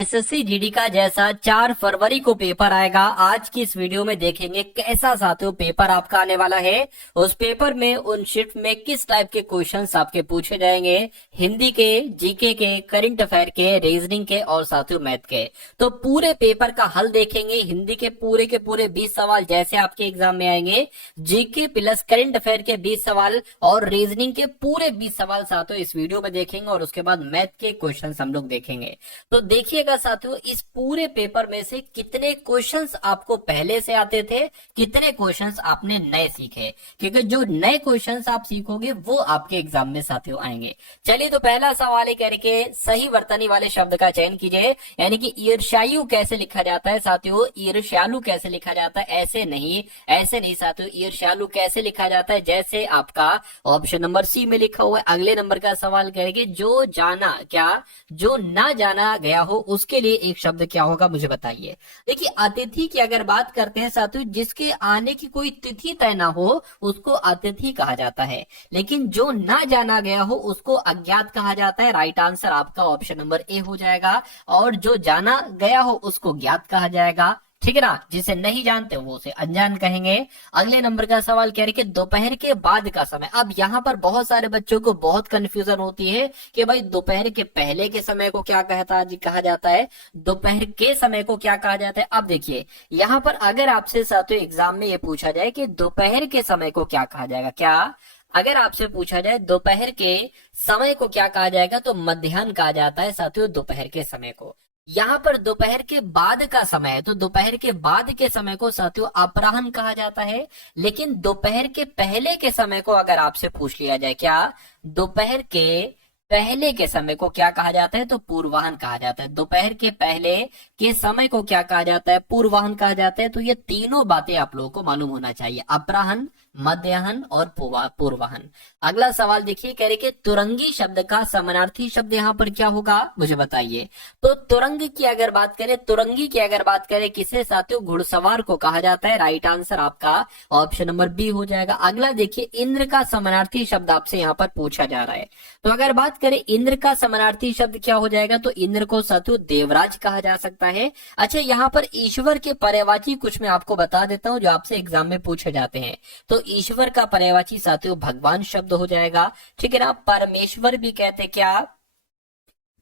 SSC GD का जैसा 4 फरवरी को पेपर आएगा। आज की इस वीडियो में देखेंगे कैसा साथियों पेपर आपका आने वाला है। उस पेपर में उन शिफ्ट में किस टाइप के क्वेश्चंस आपके पूछे जाएंगे, हिंदी के, जीके के, करंट अफेयर के, रीजनिंग के और साथियों मैथ के। तो पूरे पेपर का हल देखेंगे। हिंदी के पूरे 20 सवाल जैसे आपके एग्जाम में आएंगे, जीके प्लस करंट अफेयर के 20 सवाल और रीजनिंग के पूरे 20 सवाल साथियों इस वीडियो में देखेंगे और उसके बाद मैथ के क्वेश्चन हम लोग देखेंगे। तो देखिए साथियों, इस पूरे पेपर में से कितने क्वेश्चंस आपको पहले से आते थे, कितने क्वेश्चंस आपने नए सीखे, क्योंकि जो नए क्वेश्चंस आप सीखोगे वो आपके एग्जाम में साथियों आएंगे। चलिए, तो पहला सवाल है करके सही वर्तनी वाले शब्द का चयन कीजिए। यानी कि ईर्ष्यायु कैसे लिखा जाता है साथियों, ईर्ष्यालु कैसे लिखा जाता है, ऐसे नहीं साथियों। ईर्ष्यालु कैसे लिखा जाता है, जैसे आपका ऑप्शन नंबर सी में लिखा हुआ है। अगले नंबर का सवाल करेंगे, जो जाना क्या, जो ना जाना गया हो उसके लिए एक शब्द क्या होगा, मुझे बताइए। देखिए, अतिथि की अगर बात करते हैं साथियों, जिसके आने की कोई तिथि तय ना हो उसको अतिथि कहा जाता है, लेकिन जो ना जाना गया हो उसको अज्ञात कहा जाता है। राइट आंसर आपका ऑप्शन नंबर ए हो जाएगा। और जो जाना गया हो उसको ज्ञात कहा जाएगा, ठीक है ना। जिसे नहीं जानते वो उसे अनजान कहेंगे। अगले नंबर का सवाल कह रहे कि दोपहर के बाद का समय। अब यहाँ पर बहुत सारे बच्चों को बहुत कंफ्यूजन होती है कि भाई दोपहर के पहले के समय को क्या कहा जाता है, दोपहर के समय को क्या कहा जाता है। अब देखिए, यहाँ पर अगर आपसे साथियों एग्जाम में ये पूछा जाए कि दोपहर के समय को क्या कहा जाएगा, क्या अगर आपसे पूछा जाए दोपहर के समय को क्या कहा जाएगा, तो मध्याह्न कहा जाता है साथियों दोपहर के समय को। यहाँ पर दोपहर के बाद का समय है, तो दोपहर के बाद के समय को साथियों अपराह्न कहा जाता है। लेकिन दोपहर के पहले के समय को अगर आपसे पूछ लिया जाए, क्या दोपहर के पहले के समय को क्या कहा जाता है, तो पूर्वाह्न कहा जाता है। दोपहर के पहले के समय को क्या कहा जाता है, पूर्वाह्न कहा जाता है। तो ये तीनों बातें आप लोगों को मालूम होना चाहिए, अपराह्न, मध्याह्न और पूर्वाह्न। अगला सवाल देखिए, कह रहे कि तुरंगी शब्द का समानार्थी शब्द यहाँ पर क्या होगा, मुझे बताइए। तो तुरंग की अगर बात करें, तुरंगी की अगर बात करें किसे साथियों, घुड़सवार को कहा जाता है। राइट आंसर आपका ऑप्शन नंबर बी हो जाएगा। अगला देखिए, इंद्र का समानार्थी शब्द आपसे यहाँ पर पूछा जा रहा है। तो अगर बात करें इंद्र का समानार्थी शब्द क्या हो जाएगा, तो इंद्र को साथियों देवराज कहा जा सकता है। अच्छा, यहाँ पर ईश्वर के पर्यायवाची कुछ मैं आपको बता देता हूँ जो आपसे एग्जाम में पूछे जाते हैं। तो ईश्वर का पर्यायवाची साथियों भगवान शब्द हो जाएगा, ठीक है ना। परमेश्वर भी कहते, क्या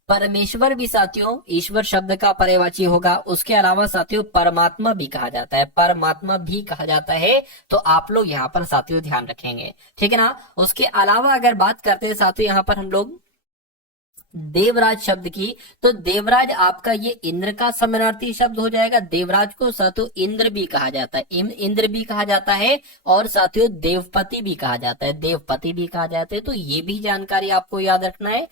परमेश्वर भी साथियों ईश्वर शब्द का पर्यायवाची होगा। उसके अलावा साथियों परमात्मा भी कहा जाता है, परमात्मा भी कहा जाता है। तो आप लोग यहाँ पर साथियों ध्यान रखेंगे, ठीक है ना। उसके अलावा अगर बात करते हैं साथियों यहाँ पर हम लोग देवराज शब्द की, तो देवराज आपका ये इंद्र का समानार्थी शब्द हो जाएगा। देवराज को साथियों इंद्र भी कहा जाता है, इंद्र भी कहा जाता है और साथियों देवपति भी कहा जाता है, देवपति भी कहा जाता है। तो ये भी जानकारी आपको याद रखना है।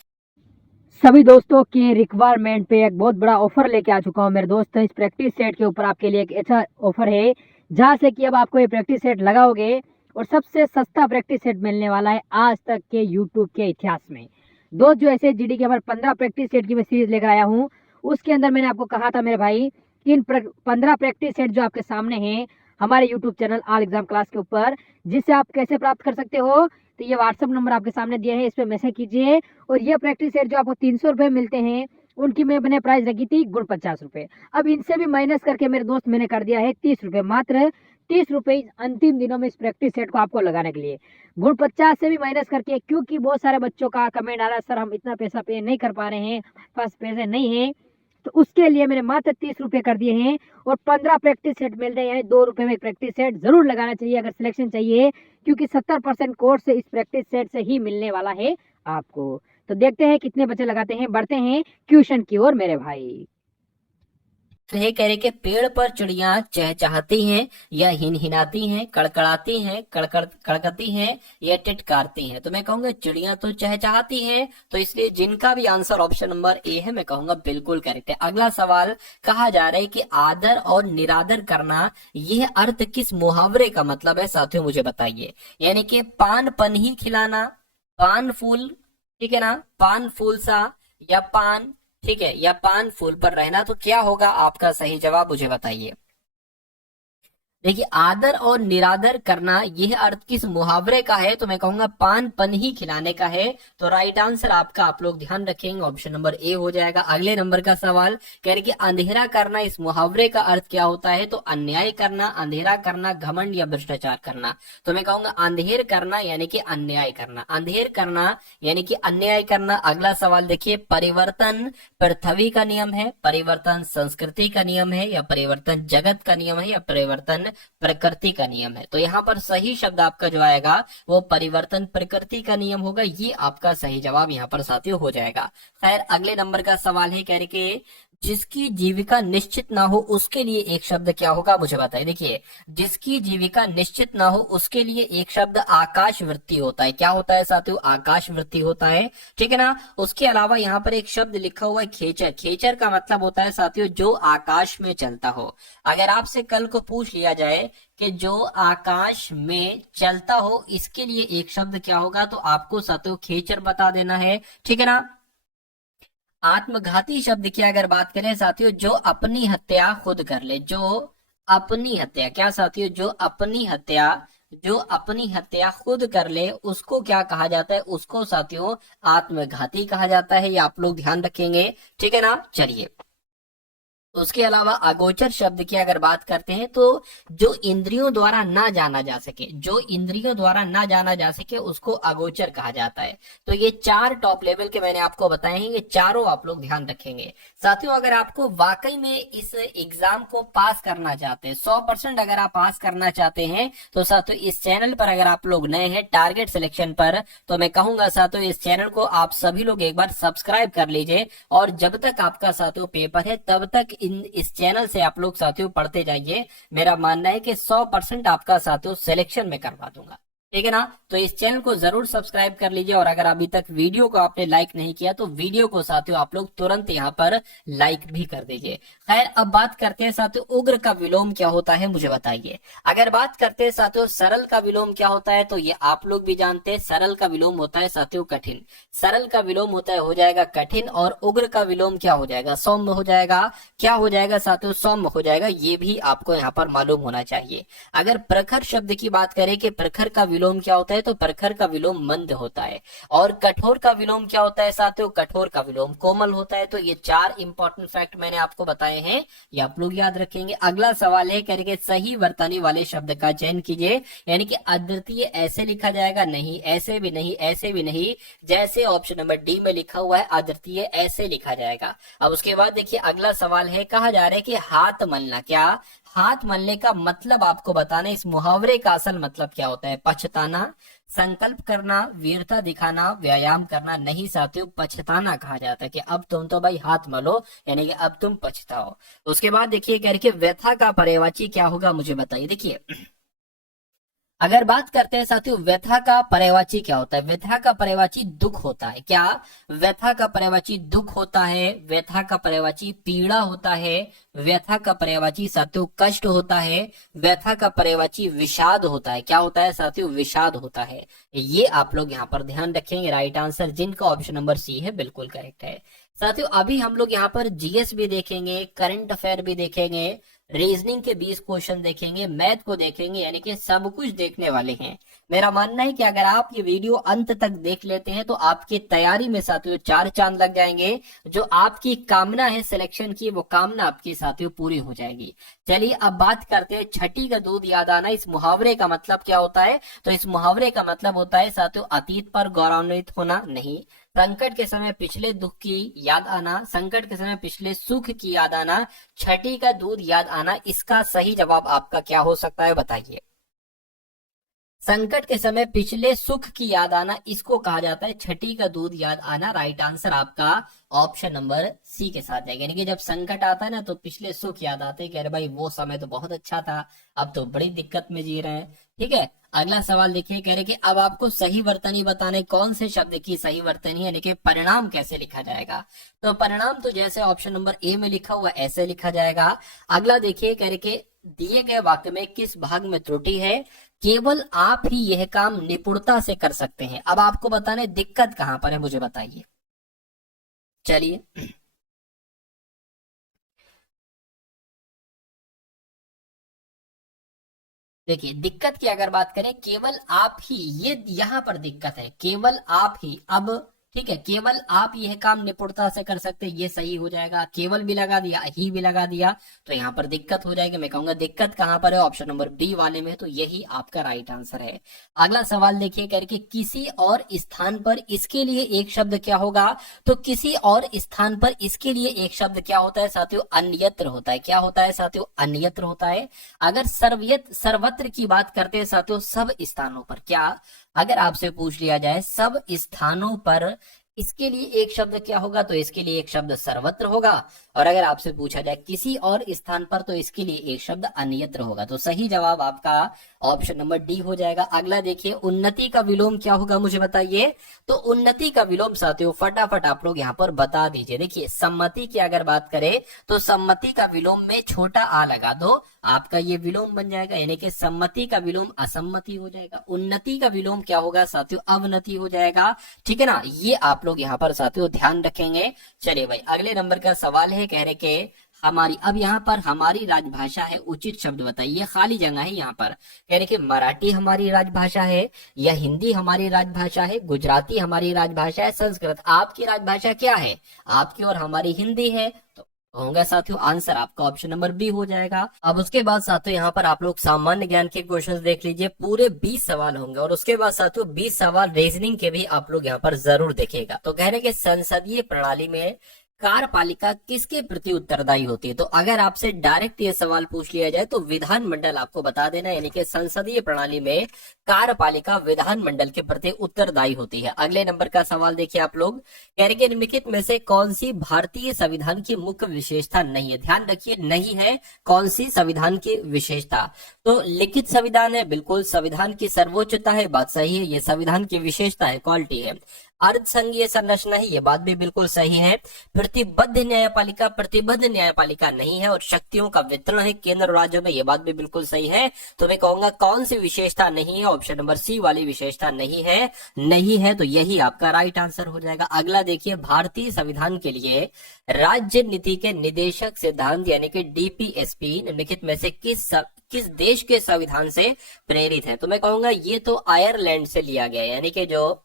सभी दोस्तों की रिक्वायरमेंट पे एक बहुत बड़ा ऑफर लेके आ चुका हूँ मेरे दोस्त। इस प्रैक्टिस सेट के ऊपर आपके लिए एक अच्छा ऑफर है, जहाँ से कि अब आपको ये प्रैक्टिस सेट लगाओगे और सबसे सस्ता प्रैक्टिस सेट मिलने वाला है आज तक के यूट्यूब के इतिहास में। दोस्त, जो ऐसे जीडी के हमारे 15 प्रैक्टिस सेट की मैं सीरीज लेकर आया हूँ, उसके अंदर मैंने आपको कहा था मेरे भाई कि इन 15 प्रैक्टिस सेट जो आपके सामने हैं हमारे YouTube channel all exam class के ऊपर, जिससे आप कैसे प्राप्त कर सकते हो, तो ये व्हाट्सअप नंबर आपके सामने दिया है, इस पर मैसेज कीजिए। और ये प्रैक्टिस सेट जो आपको 300 रुपए मिलते हैं, उनकी मैंने प्राइस रखी थी गुण 50 रुपए। अब इनसे भी माइनस करके मेरे दोस्त मैंने कर दिया है 30 रुपए, मात्र 30 रुपए अंतिम दिनों में इस प्रैक्टिस सेट को आपको लगाने के लिए। गुण 50 से भी माइनस करके, क्योंकि बहुत सारे बच्चों का कमेंट आ रहा है सर हम इतना पैसा पे नहीं कर पा रहे हैं, पास पैसे नहीं है, तो उसके लिए मैंने मात्र 30 रुपए कर दिए हैं। और 15 प्रैक्टिस सेट मिल रहे हैं, यानी 2 रुपए में प्रैक्टिस सेट जरूर लगाना चाहिए अगर सिलेक्शन चाहिए, क्योंकि 70% कोर्स इस प्रैक्टिस सेट से ही मिलने वाला है आपको। तो देखते हैं कितने बच्चे लगाते हैं, बढ़ते हैं क्वेश्चन की ओर मेरे भाई। है कह रहे कि पेड़ पर चिड़िया चहचहाती हैं या हिनहिनाती हैं, कड़कड़ाती हैं, कड़कती हैं या टिटकारती हैं। तो मैं कहूंगा चिड़िया तो चहचहाती हैं, तो इसलिए जिनका भी आंसर ऑप्शन नंबर ए है मैं कहूंगा बिल्कुल करेक्ट है। अगला सवाल कहा जा रहा है कि आदर और निरादर करना, यह अर्थ किस मुहावरे का मतलब है साथियों, मुझे बताइए। यानी कि पान पन्ही खिलाना, पान फूल, ठीक है ना, पान फूल सा, या पान, ठीक है, या पान फूल पर रहना, तो क्या होगा आपका सही जवाब, मुझे बताइए। देखिए आदर और निरादर करना यह अर्थ किस मुहावरे का है, तो मैं कहूंगा पान पन ही खिलाने का है। तो राइट आंसर आपका आप लोग ध्यान रखेंगे ऑप्शन नंबर ए हो जाएगा। अगले नंबर का सवाल कह रहे कि अंधेरा करना इस मुहावरे का अर्थ क्या होता है, तो अन्याय करना, अंधेरा करना, घमंड या भ्रष्टाचार करना। तो मैं कहूंगा अंधेर करना यानी कि अन्याय करना, अंधेर करना यानी कि अन्याय करना। अगला सवाल देखिए, परिवर्तन पृथ्वी का नियम है, परिवर्तन संस्कृति का नियम है, या परिवर्तन जगत का नियम है, या परिवर्तन प्रकृति का नियम है। तो यहाँ पर सही शब्द आपका जो आएगा वो परिवर्तन प्रकृति का नियम होगा। ये आपका सही जवाब यहाँ पर साथियों हो जाएगा। खैर अगले नंबर का सवाल है, कह रहे कि जिसकी जीविका निश्चित ना हो उसके लिए एक शब्द क्या होगा, मुझे बताइए। देखिए जिसकी जीविका निश्चित ना हो उसके लिए एक शब्द आकाश वृत्ति होता है। क्या होता है साथियों, आकाश वृत्ति होता है, ठीक है ना। उसके अलावा यहाँ पर एक शब्द लिखा हुआ है खेचर। खेचर का मतलब होता है साथियों जो आकाश में चलता हो। अगर आपसे कल को पूछ लिया जाए कि जो आकाश में चलता हो इसके लिए एक शब्द क्या होगा, तो आपको साथियों खेचर बता देना है, ठीक है ना। आत्मघाती शब्द की अगर बात करें साथियों, जो अपनी हत्या खुद कर ले, जो अपनी हत्या, क्या साथियों, जो अपनी हत्या खुद कर ले उसको क्या कहा जाता है, उसको साथियों आत्मघाती कहा जाता है। ये आप लोग ध्यान रखेंगे, ठीक है ना। चलिए उसके अलावा अगोचर शब्द की अगर बात करते हैं तो जो इंद्रियों द्वारा ना जाना जा सके, जो इंद्रियों द्वारा ना जाना जा सके उसको अगोचर कहा जाता है। तो ये चार टॉप लेवल के मैंने आपको बताए हैं, ये चारों आप लोग ध्यान रखेंगे। साथियों अगर आपको वाकई में इस एग्जाम को पास करना चाहते हैं, 100% अगर आप पास करना चाहते हैं, तो साथियों इस चैनल पर अगर आप लोग नए हैं टारगेट सिलेक्शन पर, तो मैं कहूंगा साथियों इस चैनल को आप सभी लोग एक बार सब्सक्राइब कर लीजिए। और जब तक आपका साथियों पेपर है तब तक इस चैनल से आप लोग साथियों पढ़ते जाइए। मेरा मानना है कि 100% आपका साथियों सिलेक्शन में करवा दूंगा, ठीक है ना। तो इस चैनल को जरूर सब्सक्राइब कर लीजिए। और अगर अभी तक वीडियो को आपने लाइक नहीं किया तो वीडियो को साथियों आप लोग तुरंत यहाँ पर लाइक भी कर दीजिए। खैर अब बात करते हैं साथियों उग्र का विलोम क्या होता है, मुझे बताइए। अगर बात करते हैं साथियों सरल का विलोम क्या होता है, तो ये आप लोग भी जानते हैं, सरल का विलोम होता है साथियों कठिन। सरल का विलोम होता है हो जाएगा कठिन, और उग्र का विलोम क्या हो जाएगा, सौम्य हो जाएगा। क्या हो जाएगा साथियों, सौम्य हो जाएगा। ये भी आपको यहाँ पर मालूम होना चाहिए। अगर प्रखर शब्द की बात करें कि प्रखर का विलोम क्या होता है, तो प्रखर का विलोम मंद होता है। और कठोर का विलोम क्या होता है साथियों, कठोर का विलोम कोमल होता है। तो ये चार इंपॉर्टेंट फैक्ट मैंने आपको बताए हैं, ये आप लोग याद रखेंगे। अगला सवाल है करके सही वर्तनी वाले शब्द का चयन कीजिए। यानी कि अद्वितीय ऐसे लिखा जाएगा, नहीं ऐसे भी नहीं, ऐसे भी नहीं, जैसे ऑप्शन नंबर डी में लिखा हुआ है अद्वितीय ऐसे लिखा जाएगा। अब उसके बाद देखिए अगला सवाल है, कहा जा रहा है कि हाथ मलना, क्या हाथ मलने का मतलब आपको बताना, इस मुहावरे का असल मतलब क्या होता है। पछताना, संकल्प करना, वीरता दिखाना, व्यायाम करना। नहीं साथियों पछताना कहा जाता है कि अब तुम तो भाई हाथ मलो, यानी कि अब तुम पछताओ। उसके बाद देखिए कह रहे कि व्यथा का पर्यायवाची क्या होगा, मुझे बताइए। देखिए अगर बात करते हैं साथियों व्यथा का पर्यायवाची क्या होता है, व्यथा का पर्यायवाची दुख होता है। क्या व्यथा का पर्यायवाची दुख होता है, व्यथा का पर्यायवाची पीड़ा होता है, व्यथा का पर्यायवाची साथियों कष्ट होता है, व्यथा का पर्यायवाची विषाद होता है। क्या होता है साथियों, विषाद होता है। ये आप लोग यहाँ पर ध्यान रखेंगे। राइट आंसर जिनका ऑप्शन नंबर सी है बिल्कुल करेक्ट है। साथियों अभी हम लोग यहाँ पर जीएस भी देखेंगे, करंट अफेयर भी देखेंगे, रीजनिंग के 20 क्वेश्चन देखेंगे, मैथ को देखेंगे, यानी कि सब कुछ देखने वाले हैं। मेरा मानना है कि अगर आप ये वीडियो अंत तक देख लेते हैं तो आपकी तैयारी में साथियों 4 चांद लग जाएंगे। जो आपकी कामना है सिलेक्शन की, वो कामना आपकी साथियों पूरी हो जाएगी। चलिए अब बात करते हैं छठी का दूध याद आना, इस मुहावरे का मतलब क्या होता है। तो इस मुहावरे का मतलब होता है साथियों अतीत पर गौरवान्वित होना, नहीं। संकट के समय पिछले दुख की याद आना, संकट के समय पिछले सुख की याद आना, छठी का दूध याद आना। इसका सही जवाब आपका क्या हो सकता है, बताइए। संकट के समय पिछले सुख की याद आना, इसको कहा जाता है छठी का दूध याद आना। राइट आंसर आपका ऑप्शन नंबर सी के साथ है। यानी कि जब संकट आता है ना तो पिछले सुख याद आते हैं कि अरे भाई वो समय तो बहुत अच्छा था, अब तो बड़ी दिक्कत में जी रहे हैं, ठीक है। अगला सवाल देखिए, कह रहे कि अब आपको सही वर्तनी बताने, कौन से शब्द की सही वर्तनी, यानी कि परिणाम कैसे लिखा जाएगा। तो परिणाम तो जैसे ऑप्शन नंबर ए में लिखा हुआ ऐसे लिखा जाएगा। अगला देखिए कह रहे कि दिए गए वाक्य में किस भाग में त्रुटि है, केवल आप ही यह काम निपुणता से कर सकते हैं। अब आपको बताने दिक्कत कहां पर है, मुझे बताइए। चलिए देखिए दिक्कत की अगर बात करें, केवल आप ही, ये यहाँ पर दिक्कत है, केवल आप ही। अब ठीक है, केवल आप यह काम निपुणता से कर सकते हैं, ये सही हो जाएगा। केवल भी लगा दिया, ही भी लगा दिया, तो यहाँ पर दिक्कत हो जाएगी। मैं कहूंगा दिक्कत कहाँ पर है, ऑप्शन नंबर बी वाले में, तो यही आपका राइट आंसर है। अगला सवाल देखिए, करके किसी और स्थान पर इसके लिए एक शब्द क्या होगा। तो किसी और स्थान पर इसके लिए एक शब्द क्या होता है साथियों, अन्यत्र होता है। क्या होता है साथियों, अन्यत्र होता है। अगर सर्वत्र की बात करते हैं साथियों, सब स्थानों पर, क्या अगर आपसे पूछ लिया जाए सब स्थानों पर इसके लिए एक शब्द क्या होगा, तो इसके लिए एक शब्द सर्वत्र होगा। और अगर आपसे पूछा जाए किसी और स्थान पर, तो इसके लिए एक शब्द अन्यत्र होगा। तो सही जवाब आपका ऑप्शन नंबर डी हो जाएगा। अगला देखिए, उन्नति का विलोम क्या होगा, मुझे बताइए। तो उन्नति का विलोम साथियों फटाफट आप लोग यहाँ पर बता दीजिए। देखिए सम्मति की अगर बात करें, तो सम्मति का विलोम में छोटा आ लगा दो, आपका ये विलोम बन जाएगा, यानी कि सम्मति का विलोम असम्मति हो जाएगा। उन्नति का विलोम क्या होगा साथियों, अवनति हो जाएगा। ठीक है ना, ये आप लोग यहाँ पर साथियों ध्यान रखेंगे। चलिए भाई, अगले नंबर का सवाल है, कह रहे के हमारी, अब यहाँ पर हमारी राजभाषा है, उचित शब्द बताइए, खाली जगह है यहाँ पर। कह रहे कि मराठी हमारी राजभाषा है, या हिंदी हमारी राजभाषा है, गुजराती हमारी राजभाषा है, संस्कृत आपकी राजभाषा क्या है, आपकी और हमारी हिंदी है। तो होगा साथियों आंसर आपका ऑप्शन नंबर बी हो जाएगा। अब उसके बाद साथियों यहाँ पर आप लोग सामान्य ज्ञान के क्वेश्चंस देख लीजिए, पूरे 20 सवाल होंगे, और उसके बाद साथियों 20 सवाल रीजनिंग के भी आप लोग यहाँ पर जरूर देखेगा। तो कह रहे कि संसदीय प्रणाली में कार्यपालिका किसके प्रति उत्तरदायी होती है। तो अगर आपसे डायरेक्ट ये सवाल पूछ लिया जाए, तो विधानमंडल आपको बता देना, यानी कि संसदीय प्रणाली में कार्यपालिका विधानमंडल के प्रति उत्तरदायी होती है। अगले नंबर का सवाल देखिए आप लोग, कह रहे कि निम्नलिखित में से कौन सी भारतीय संविधान की मुख्य विशेषता नहीं है। ध्यान रखिए, नहीं है, कौन सी संविधान की विशेषता। तो लिखित संविधान है, बिल्कुल संविधान की सर्वोच्चता है, बात सही है, ये संविधान की विशेषता है, क्वालिटी है। अर्ध संघीय संरचना है, ये बात भी बिल्कुल सही है। प्रतिबद्ध न्यायपालिका, प्रतिबद्ध न्यायपालिका नहीं है, और शक्तियों का वितरण है केंद्र और राज्यों में, ये बात भी बिल्कुल सही है। तो मैं कहूंगा कौन सी विशेषता नहीं है, ऑप्शन नंबर सी वाली विशेषता नहीं है, नहीं है, तो यही आपका राइट आंसर हो जाएगा। अगला देखिए, भारतीय संविधान के लिए राज्य नीति के निदेशक सिद्धांत यानी कि डीपीएसपी निम्नलिखित में से किस देश के संविधान से प्रेरित है। तो मैं कहूंगा ये तो आयरलैंड से लिया गया है, यानी कि जो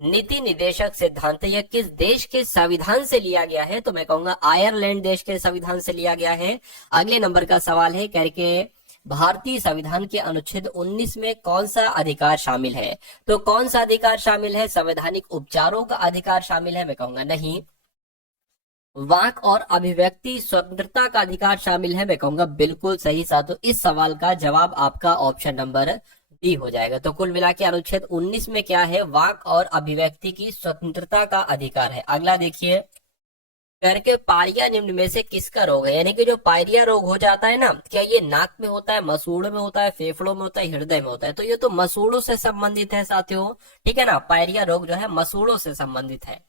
नीति निदेशक सिद्धांत यह किस देश के संविधान से लिया गया है, तो मैं कहूंगा आयरलैंड देश के संविधान से लिया गया है। अगले नंबर का सवाल है, करके भारतीय संविधान के अनुच्छेद 19 में कौन सा अधिकार शामिल है। तो कौन सा अधिकार शामिल है, संवैधानिक उपचारों का अधिकार शामिल है, मैं कहूंगा नहीं। वाक और अभिव्यक्ति स्वतंत्रता का अधिकार शामिल है, मैं कहूंगा बिल्कुल सही। साथियों इस सवाल का जवाब आपका ऑप्शन नंबर डी हो जाएगा। तो कुल मिला के अनुच्छेद 19 में क्या है, वाक और अभिव्यक्ति की स्वतंत्रता का अधिकार है। अगला देखिए, करके पायरिया निम्न में से किसका रोग है, यानी कि जो पायरिया रोग हो जाता है ना, क्या ये नाक में होता है, मसूड़ों में होता है, फेफड़ों में होता है, हृदय में होता है। तो ये तो मसूड़ों से संबंधित है साथियों, ठीक है ना, पायरिया रोग जो है मसूड़ों से संबंधित है।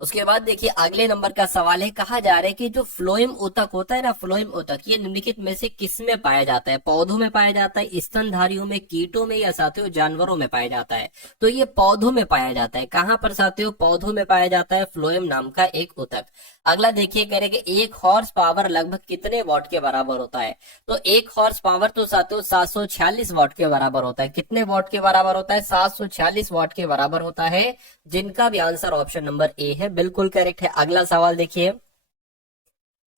उसके बाद देखिए अगले नंबर का सवाल है, कहा जा रहा है कि जो फ्लोएम ऊतक होता है ना, फ्लोएम ऊतक ये निम्नलिखित में से किस में पाया जाता है। पौधों में पाया जाता है, स्तनधारियों में, कीटों में, या साथियों जानवरों में पाया जाता है। तो ये पौधों में पाया जाता है। कहां पर साथियों, पौधों में पाया जाता है फ्लोएम नाम का एक ऊतक। अगला देखिए, करेंगे एक हॉर्स पावर लगभग कितने वॉट के बराबर होता है। तो एक हॉर्स पावर तो साथियों 746 वॉट के बराबर होता है। कितने वॉट के बराबर होता है, 746 वॉट के बराबर होता है, जिनका भी आंसर ऑप्शन नंबर ए है, बिल्कुल करेक्ट है। अगला सवाल देखिए,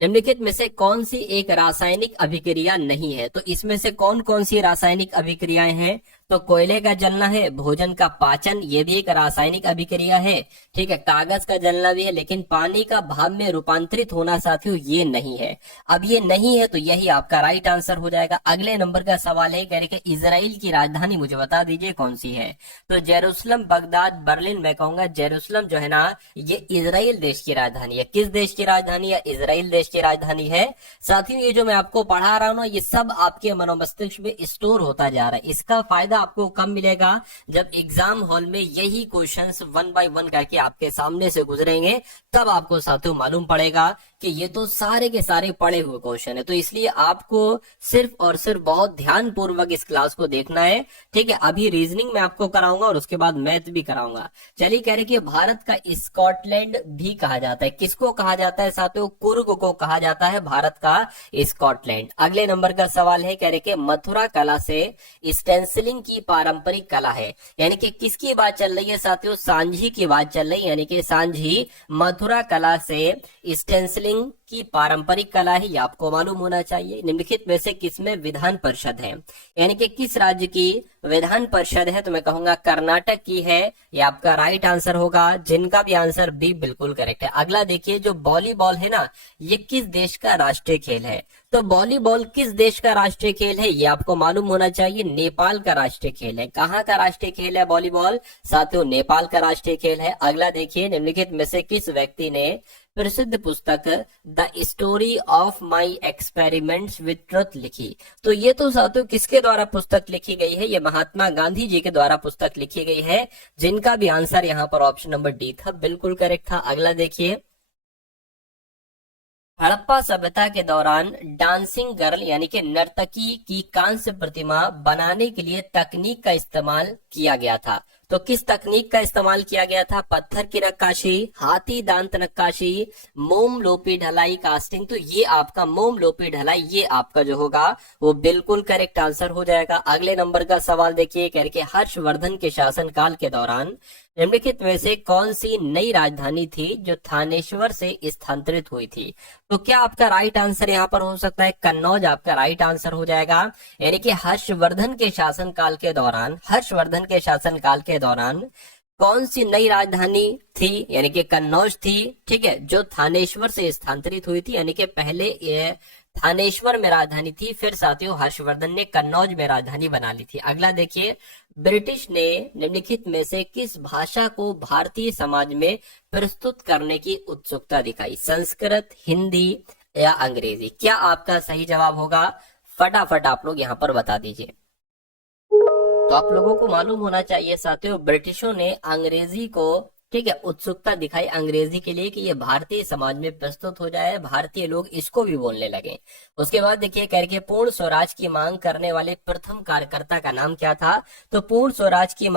निम्नलिखित में से कौन सी एक रासायनिक अभिक्रिया नहीं है। तो इसमें से कौन कौन सी रासायनिक अभिक्रियाएं हैं। तो कोयले का जलना है, भोजन का पाचन, ये भी एक रासायनिक अभिक्रिया है, ठीक है। कागज का जलना भी है, लेकिन पानी का भाप में रूपांतरित होना साथियों ये नहीं है। अब ये नहीं है तो यही आपका राइट आंसर हो जाएगा। अगले नंबर का सवाल है, कह रहे कि इजराइल की राजधानी मुझे बता दीजिए कौन सी है। तो जेरूसलम, बगदाद, बर्लिन, मैं कहूंगा जेरूसलम जो है ना, ये इजराइल देश की राजधानी है। किस देश की राजधानी है, इजराइल देश की राजधानी है। साथियों ये जो मैं आपको पढ़ा रहा हूं ना, ये सब आपके मनोमस्तिष्क में स्टोर होता जा रहा है। इसका फायदा आपको कब मिलेगा, जब एग्जाम हॉल में यही क्वेश्चंस 1 बाय 1 करके आपके सामने से गुजरेंगे, तब आपको साथियों मालूम पड़ेगा कि ये तो सारे के सारे पढ़े हुए क्वेश्चन है, तो इसलिए आपको सिर्फ और सिर्फ बहुत ध्यान पूर्वक इस क्लास को देखना है। ठीक है, अभी रीजनिंग में आपको कराऊंगा और उसके बाद मैथ भी कराऊंगा। चलिए, कह रहे कि भारत का स्कॉटलैंड भी कहा जाता है। किसको कहा जाता है साथियों? कुर्ग को कहा जाता है भारत का स्कॉटलैंड। अगले नंबर का सवाल है, कह रहे कि मथुरा कला से स्टेंसिलिंग की पारंपरिक कला है। यानी कि किसकी बात चल रही है साथियों? सांझी की बात चल रही है। यानी कि सांझी मथुरा कला से स्टेंसिलिंग की पारंपरिक कला है, ये आपको मालूम होना चाहिए। निम्नलिखित में से किसमें विधान परिषद है? यानी कि किस राज्य की विधान परिषद है? तो मैं कहूंगा कर्नाटक की है। ये आपका राइट आंसर होगा, जिनका भी आंसर बी बिल्कुल करेक्ट है। अगला देखिए, जो वॉलीबॉल है ना, ये किस देश का राष्ट्रीय खेल है? तो वॉलीबॉल किस देश का राष्ट्रीय खेल है, ये आपको मालूम होना चाहिए। नेपाल का राष्ट्रीय खेल है। कहाँ का राष्ट्रीय खेल है वॉलीबॉल? साथियों, नेपाल का राष्ट्रीय खेल है। अगला देखिए, निम्नलिखित में से किस व्यक्ति ने प्रसिद्ध पुस्तक the story of my experiments with truth लिखी? तो ये तो साथियों किसके द्वारा पुस्तक लिखी गई है? ये महात्मा गांधी जी के द्वारा पुस्तक लिखी गई है, जिनका भी आंसर यहाँ पर ऑप्शन नंबर डी था, बिल्कुल करेक्ट था। अगला देखिए, हड़प्पा सभ्यता के दौरान डांसिंग गर्ल यानी कि नर्तकी की कांस्य प्रतिमा बनाने के लिए तकनीक का इस्तेमाल किया गया था। तो किस तकनीक का इस्तेमाल किया गया था? पत्थर की नक्काशी, हाथी दांत नक्काशी, मोम लोपी ढलाई कास्टिंग। तो ये आपका मोम लोपी ढलाई, ये आपका जो होगा वो बिल्कुल करेक्ट आंसर हो जाएगा। अगले नंबर का सवाल देखिए, कह रहे कि हर्षवर्धन के शासनकाल के दौरान निम्नलिखित में से कौन सी नई राजधानी थी जो थानेश्वर से स्थानांतरित हुई थी? तो क्या आपका राइट आंसर यहाँ पर हो सकता है कन्नौज? आपका राइट आंसर हो जाएगा। यानी कि हर्षवर्धन के शासनकाल के दौरान कौन सी नई राजधानी थी? यानी कि कन्नौज थी। ठीक है, जो थानेश्वर से स्थानांतरित हुई थी। यानी कि पहले ये थानेश्वर में राजधानी थी, फिर साथियों हर्षवर्धन ने कन्नौज में राजधानी बना ली थी। अगला देखिए, ब्रिटिश ने निम्नलिखित में से किस भाषा को भारतीय समाज में प्रस्तुत करने की उत्सुकता दिखाई? संस्कृत, हिंदी या अंग्रेजी? क्या आपका सही जवाब होगा? फटाफट आप लोग यहाँ पर बता दीजिए। तो आप लोगों को मालूम होना चाहिए साथियों, ब्रिटिशों ने अंग्रेजी को, ठीक है, उत्सुकता दिखाई अंग्रेजी के लिए कि ये भारतीय समाज में प्रस्तुत हो जाए, भारतीय लोग इसको भी बोलने लगे। उसके बाद देखिए, कह के पूर्ण स्वराज की मांग करने वाले प्रथम कार्यकर्ता का नाम क्या था? तो पूर्ण स्वराज की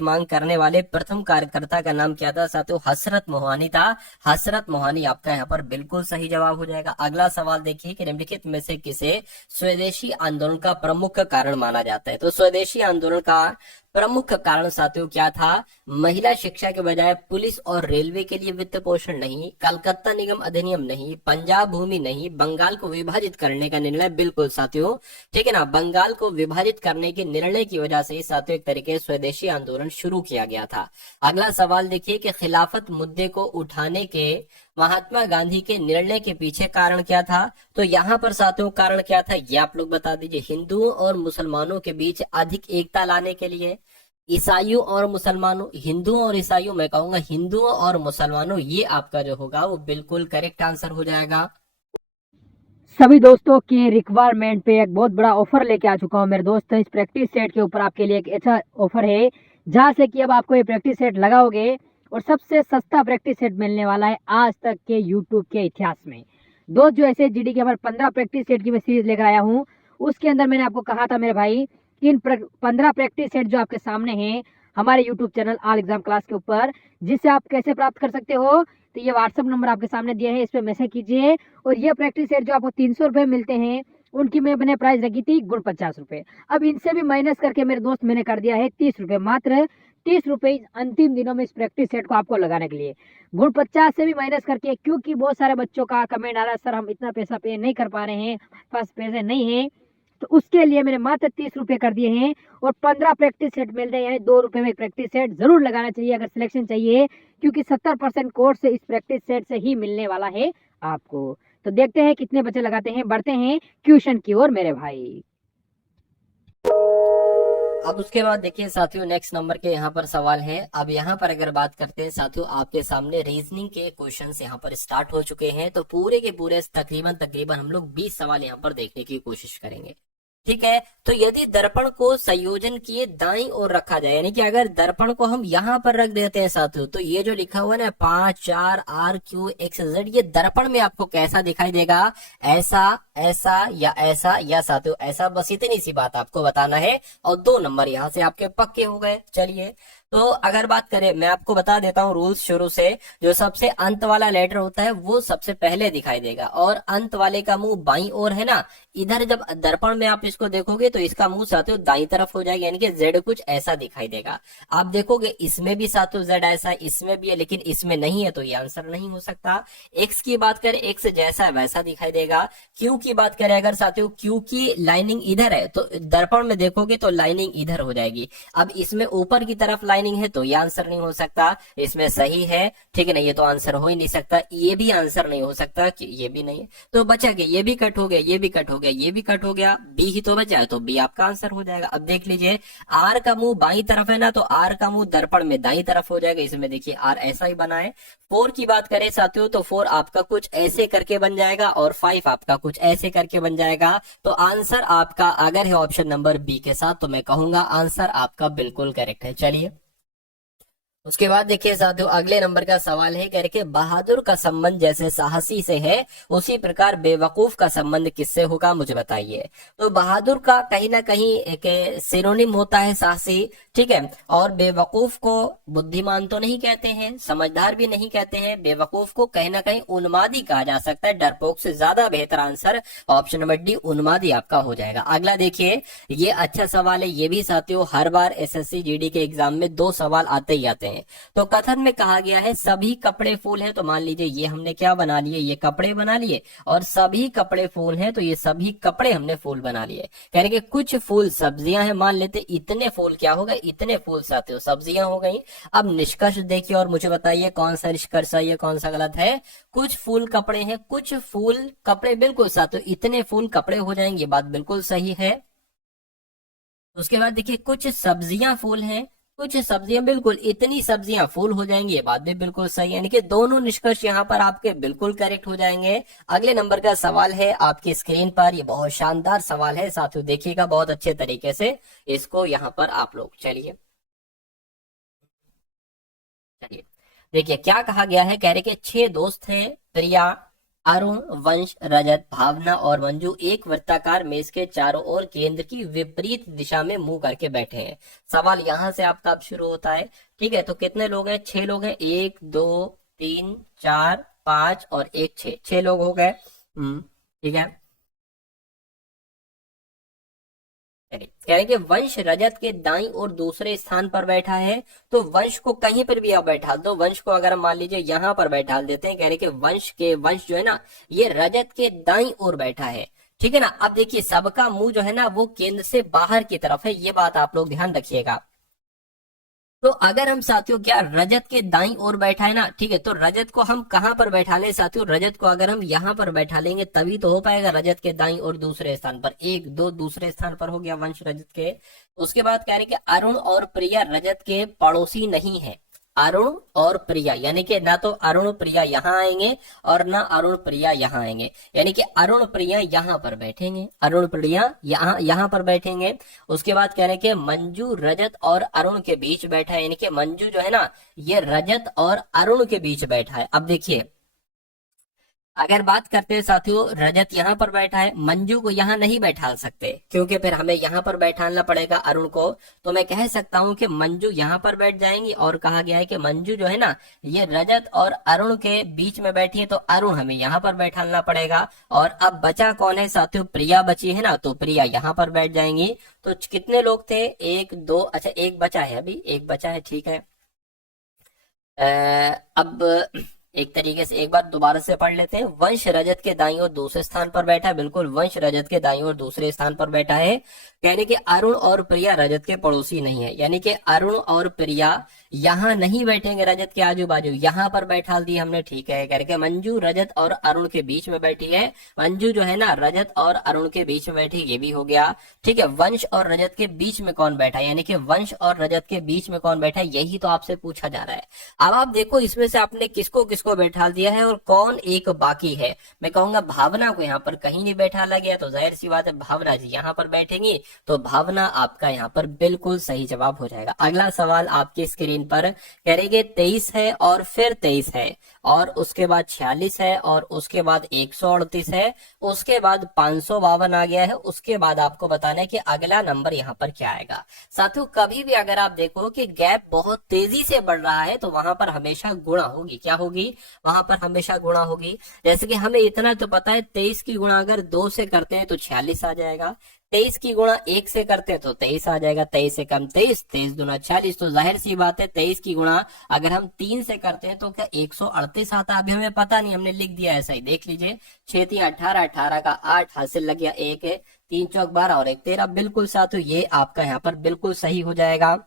मांग करने वाले प्रथम कार्यकर्ता का नाम क्या था साथियों? हसरत मोहानी था। हसरत मोहानी आपका यहाँ पर बिल्कुल सही जवाब हो जाएगा। अगला सवाल देखिए कि निम्नलिखित में से किसे स्वदेशी आंदोलन का प्रमुख कारण माना जाता है? तो स्वदेशी आंदोलन का प्रमुख कारण साथियों क्या था? महिला शिक्षा के बजाय पुलिस और रेलवे के लिए वित्त पोषण नहीं, कलकत्ता निगम अधिनियम नहीं, पंजाब भूमि नहीं, बंगाल को विभाजित करने का निर्णय। बिल्कुल साथियों, ठीक है ना, बंगाल को विभाजित करने के निर्णय की वजह से साथियों एक तरीके से स्वदेशी आंदोलन शुरू किया गया था। अगला सवाल देखिए कि खिलाफत मुद्दे को उठाने के महात्मा गांधी के निर्णय के पीछे कारण क्या था? तो यहाँ पर साथियों कारण क्या था, ये आप लोग बता दीजिए। हिंदुओं और मुसलमानों के बीच अधिक एकता लाने के लिए, ईसाइयों और मुसलमानों, हिंदुओं और ईसाइयों, मैं कहूंगा हिंदुओं और मुसलमानों, ये आपका जो होगा वो बिल्कुल करेक्ट आंसर हो जाएगा। सभी दोस्तों के रिक्वायरमेंट पे एक बहुत बड़ा ऑफर लेके आ चुका हूँ मेरे दोस्त। इस प्रैक्टिस सेट के ऊपर आपके लिए एक अच्छा ऑफर है, जहाँ से कि अब आपको ये प्रैक्टिस सेट लगाओगे और सबसे सस्ता प्रैक्टिस सेट मिलने वाला है आज तक के यूट्यूब के इतिहास में। दोस्त, जो ऐसे जीडी के हमारे 15 प्रैक्टिस सेट की मैं सीरीज लेकर आया हूँ, उसके अंदर मैंने आपको कहा था मेरे भाई, इन 15 प्रैक्टिस सेट जो आपके सामने हैं हमारे YouTube channel all exam class के ऊपर, जिससे आप कैसे प्राप्त कर सकते हो? तो ये व्हाट्सअप नंबर आपके सामने दिया है, इस पर मैसेज कीजिए। और ये प्रैक्टिस सेट जो आपको 300 रुपये मिलते हैं, उनकी मैंने प्राइस रखी थी गुण 50 रुपये। अब इनसे भी माइनस करके मेरे दोस्त मैंने कर दिया है 30 रुपये, मात्र 30 रुपये अंतिम दिनों में इस प्रैक्टिस सेट को आपको लगाने के लिए। गुण 50 से भी माइनस करके, क्योंकि बहुत सारे बच्चों का कमेंट आ रहा है, सर हम इतना पैसा पे नहीं कर पा रहे हैं, पास पैसे नहीं है, तो उसके लिए मैंने मात्र 30 रुपये कर दिए हैं। और 15 प्रैक्टिस सेट मिल रहे हैं, यानी 2 रुपये में एक प्रैक्टिस सेट जरूर लगाना चाहिए अगर सिलेक्शन चाहिए, क्योंकि 70% कोर्स इस प्रैक्टिस सेट से ही मिलने वाला है आपको। तो देखते हैं कितने बच्चे लगाते हैं, बढ़ते हैं ट्यूशन की ओर मेरे भाई। अब उसके बाद देखिए साथियों, नेक्स्ट नंबर के यहाँ पर सवाल है। अब यहाँ पर अगर बात करते हैं साथियों, आपके सामने रीजनिंग के क्वेश्चंस यहाँ पर स्टार्ट हो चुके हैं। तो पूरे के पूरे तकरीबन हम लोग 20 सवाल यहाँ पर देखने की कोशिश करेंगे। ठीक है। तो यदि दर्पण को संयोजन किए दाईं ओर रखा जाए, यानी कि अगर दर्पण को हम यहाँ पर रख देते हैं साथियों, तो ये जो लिखा हुआ है ना 5 4 RQXZ, ये दर्पण में आपको कैसा दिखाई देगा, ऐसा, ऐसा या साथियों ऐसा। बस इतनी सी बात आपको बताना है और 2 नंबर यहाँ से आपके पक्के हो गए। चलिए, तो अगर बात करें, मैं आपको बता देता हूँ रूल्स शुरू से। जो सबसे अंत वाला लेटर होता है वो सबसे पहले दिखाई देगा, और अंत वाले का मुंह बाईं ओर है ना, इधर जब दर्पण में आप इसको देखोगे तो इसका मुंह साथियों दाईं तरफ हो जाएगा, यानी कि जेड कुछ ऐसा दिखाई देगा। आप देखोगे इसमें भी साथियों जेड ऐसा, इसमें भी है, लेकिन इसमें नहीं है, तो ये आंसर नहीं हो सकता। एक्स की बात करें, एक्स जैसा वैसा दिखाई देगा। क्यू की बात करें अगर साथियों, क्यू की लाइनिंग इधर है, तो दर्पण में देखोगे तो लाइनिंग इधर हो जाएगी। अब इसमें ऊपर की तरफ लाइनिंग है, तो ये आंसर नहीं हो सकता। इसमें सही है, ठीक है ना, ये तो आंसर हो ही नहीं सकता। ये भी आंसर नहीं हो सकता, कि ये भी नहीं है, तो बचा के ये भी कट हो गया, ये भी कट हो गया, ये भी कट हो गया, बी ही तो बचा है, तो बी आपका आंसर हो जाएगा। अब देख लीजिए, आर का मुंह बाईं तरफ है ना, तो आर का मुंह दर्पण में दाईं तरफ हो जाएगा। इसमें देखिए आर ऐसा ही बना है। 4 की बात करें साथियों, तो 4 आपका कुछ ऐसे करके बन जाएगा, और 5 आपका कुछ ऐसे करके बन जाएगा। तो आंसर आपका अगर है ऑप्शन नंबर बी के साथ, तो मैं कहूंगा आंसर आपका बिल्कुल करेक्ट है। चलिए, उसके बाद देखिए साथियों, अगले नंबर का सवाल है, कह रहे बहादुर का संबंध जैसे साहसी से है, उसी प्रकार बेवकूफ का संबंध किससे होगा, मुझे बताइए। तो बहादुर का कहीं ना कहीं एक सिनोनिम होता है साहसी, ठीक है, और बेवकूफ को बुद्धिमान तो नहीं कहते हैं, समझदार भी नहीं कहते हैं, बेवकूफ को कहीं ना कहीं उन्मादी कहा जा सकता है। डरपोक से ज्यादा बेहतर आंसर ऑप्शन नंबर डी उन्मादी आपका हो जाएगा। अगला देखिए, ये अच्छा सवाल है, ये भी साथियों हर बार एसएससी जीडी के एग्जाम में 2 सवाल आते ही आते हैं। तो कथन में कहा गया है सभी कपड़े फूल हैं, तो मान लीजिए ये हमने क्या बना लिए, ये कपड़े बना लिए, और सभी कपड़े फूल हैं, तो ये सभी कपड़े हमने फूल बना लिए। कह रहे कि कुछ फूल सब्जियां हैं, मान लेते इतने फूल क्या हो गए, इतने फूल साथियों सब्जियां हो गई। अब निष्कर्ष देखिए और मुझे बताइए कौन सा निष्कर्ष है, कौन सा गलत है। कुछ फूल कपड़े हैं, कुछ फूल कपड़े, बिल्कुल साथियों इतने फूल कपड़े हो जाएंगे, ये बात बिल्कुल सही है। उसके बाद देखिए, कुछ सब्जियां फूल हैं, कुछ सब्जियां, बिल्कुल इतनी सब्जियां फूल हो जाएंगी, ये बात भी बिल्कुल सही है, यानी कि दोनों निष्कर्ष यहाँ पर आपके बिल्कुल करेक्ट हो जाएंगे। अगले नंबर का सवाल है आपकी स्क्रीन पर, ये बहुत शानदार सवाल है साथियों, देखिएगा बहुत अच्छे तरीके से इसको यहाँ पर आप लोग। चलिए चलिए, देखिए क्या कहा गया है, कह रहे कि 6 दोस्त हैं, प्रिया, अरुण, वंश, रजत, भावना और मंजू एक वृत्ताकार मेज के चारों ओर केंद्र की विपरीत दिशा में मुंह करके बैठे हैं। सवाल यहां से आपका अब शुरू होता है, ठीक है। तो कितने लोग हैं, 6 लोग हैं, 1 2 3 4 5 और 1 6 लोग हो गए। ठीक है। कह रहे कि वंश रजत के दाईं और दूसरे स्थान पर बैठा है, तो वंश को कहीं पर भी आप बैठा दो। वंश को अगर हम मान लीजिए यहाँ पर बैठा देते हैं, कह रहे कि वंश जो है ना, ये रजत के दाईं ओर बैठा है, ठीक है ना। अब देखिए सबका मुंह जो है ना वो केंद्र से बाहर की तरफ है, ये बात आप लोग ध्यान रखिएगा। तो अगर हम साथियों क्या रजत के दाईं ओर बैठा है ना, ठीक है, तो रजत को हम कहां पर बैठा लें साथियों, रजत को अगर हम यहां पर बैठा लेंगे तभी तो हो पाएगा। रजत के दाईं ओर दूसरे स्थान पर, 1 2 दूसरे स्थान पर हो गया वंश रजत के। उसके बाद कह रहे कि अरुण और प्रिया रजत के पड़ोसी नहीं है। अरुण और प्रिया, यानी कि ना तो अरुण प्रिया यहाँ आएंगे और ना अरुण प्रिया यहाँ आएंगे, यानी कि अरुण प्रिया यहाँ पर बैठेंगे, अरुण प्रिया यहाँ पर बैठेंगे। उसके बाद कह रहे कि मंजू रजत और अरुण के बीच बैठा है, यानी कि मंजू जो है ना ये रजत और अरुण के बीच बैठा है। अब देखिए अगर बात करते हैं साथियों, रजत यहाँ पर बैठा है, मंजू को यहाँ नहीं बैठा सकते क्योंकि फिर हमें यहाँ पर बैठाना पड़ेगा अरुण को। तो मैं कह सकता हूँ कि मंजू यहाँ पर बैठ जाएंगी, और कहा गया है कि मंजू जो है ना ये रजत और अरुण के बीच में बैठी है, तो अरुण हमें यहाँ पर बैठाना पड़ेगा। और अब बचा कौन है साथियों, प्रिया बची है ना, तो प्रिया यहाँ पर बैठ जाएंगी। तो कितने लोग थे, 1 2, अच्छा एक बचा है, अभी एक बचा है, ठीक है। अब एक तरीके से एक बार दोबारा से पढ़ लेते हैं। वंश रजत के दाईं ओर दूसरे स्थान पर बैठा है, बिल्कुल वंश रजत के दाईं ओर दूसरे स्थान पर बैठा है। यानी कि अरुण और प्रिया रजत के पड़ोसी नहीं है, यानी कि अरुण और प्रिया यहाँ नहीं बैठेंगे रजत के आजू बाजू, यहाँ पर बैठा दी हमने, ठीक है। करके मंजू रजत और अरुण के बीच में बैठी है, मंजू जो है ना रजत और अरुण के बीच में बैठी, ये भी हो गया, ठीक है। वंश और रजत के बीच में कौन बैठा है, यानी कि वंश और रजत के बीच में कौन बैठा है, यही तो आपसे पूछा जा रहा है। अब आप देखो इसमें से आपने किसको किसको बैठा दिया है और कौन एक बाकी है? मैं कहूंगा भावना को यहाँ पर कहीं नहीं बैठाला गया, तो जाहिर सी बात है भावना जी यहाँ पर बैठेंगी, तो भावना आपका यहाँ पर बिल्कुल सही जवाब हो जाएगा। अगला सवाल आपकी स्क्रीन पर करेंगे 23 है और फिर 23 है और उसके बाद 46 है और उसके बाद 138 है, उसके बाद 552 आ गया है, उसके बाद आपको बताना है कि अगला नंबर यहाँ पर क्या आएगा। साथियों कभी भी अगर आप देखो कि गैप बहुत तेजी से बढ़ रहा है तो वहां पर हमेशा गुणा होगी। क्या होगी? वहां पर हमेशा गुणा होगी। जैसे कि हमें इतना तो पता है 23 की गुणा अगर 2 से करते हैं तो 46 आ जाएगा, 23 की गुणा 1 से करते हैं तो 23 आ जाएगा, 23 से कम 23, 23 दूना 46। तो जाहिर सी बात है 23 की गुणा अगर हम 3 से करते हैं तो क्या 138 आता है? अभी हमें पता नहीं, हमने लिख दिया ऐसा ही। देख लीजिए 6 3 18, 18 का 8 हासिल लग गया, 1 है, 3 चौक 12 और 1 13। बिल्कुल साथियों ये आपका यहाँ पर बिल्कुल सही हो जाएगा।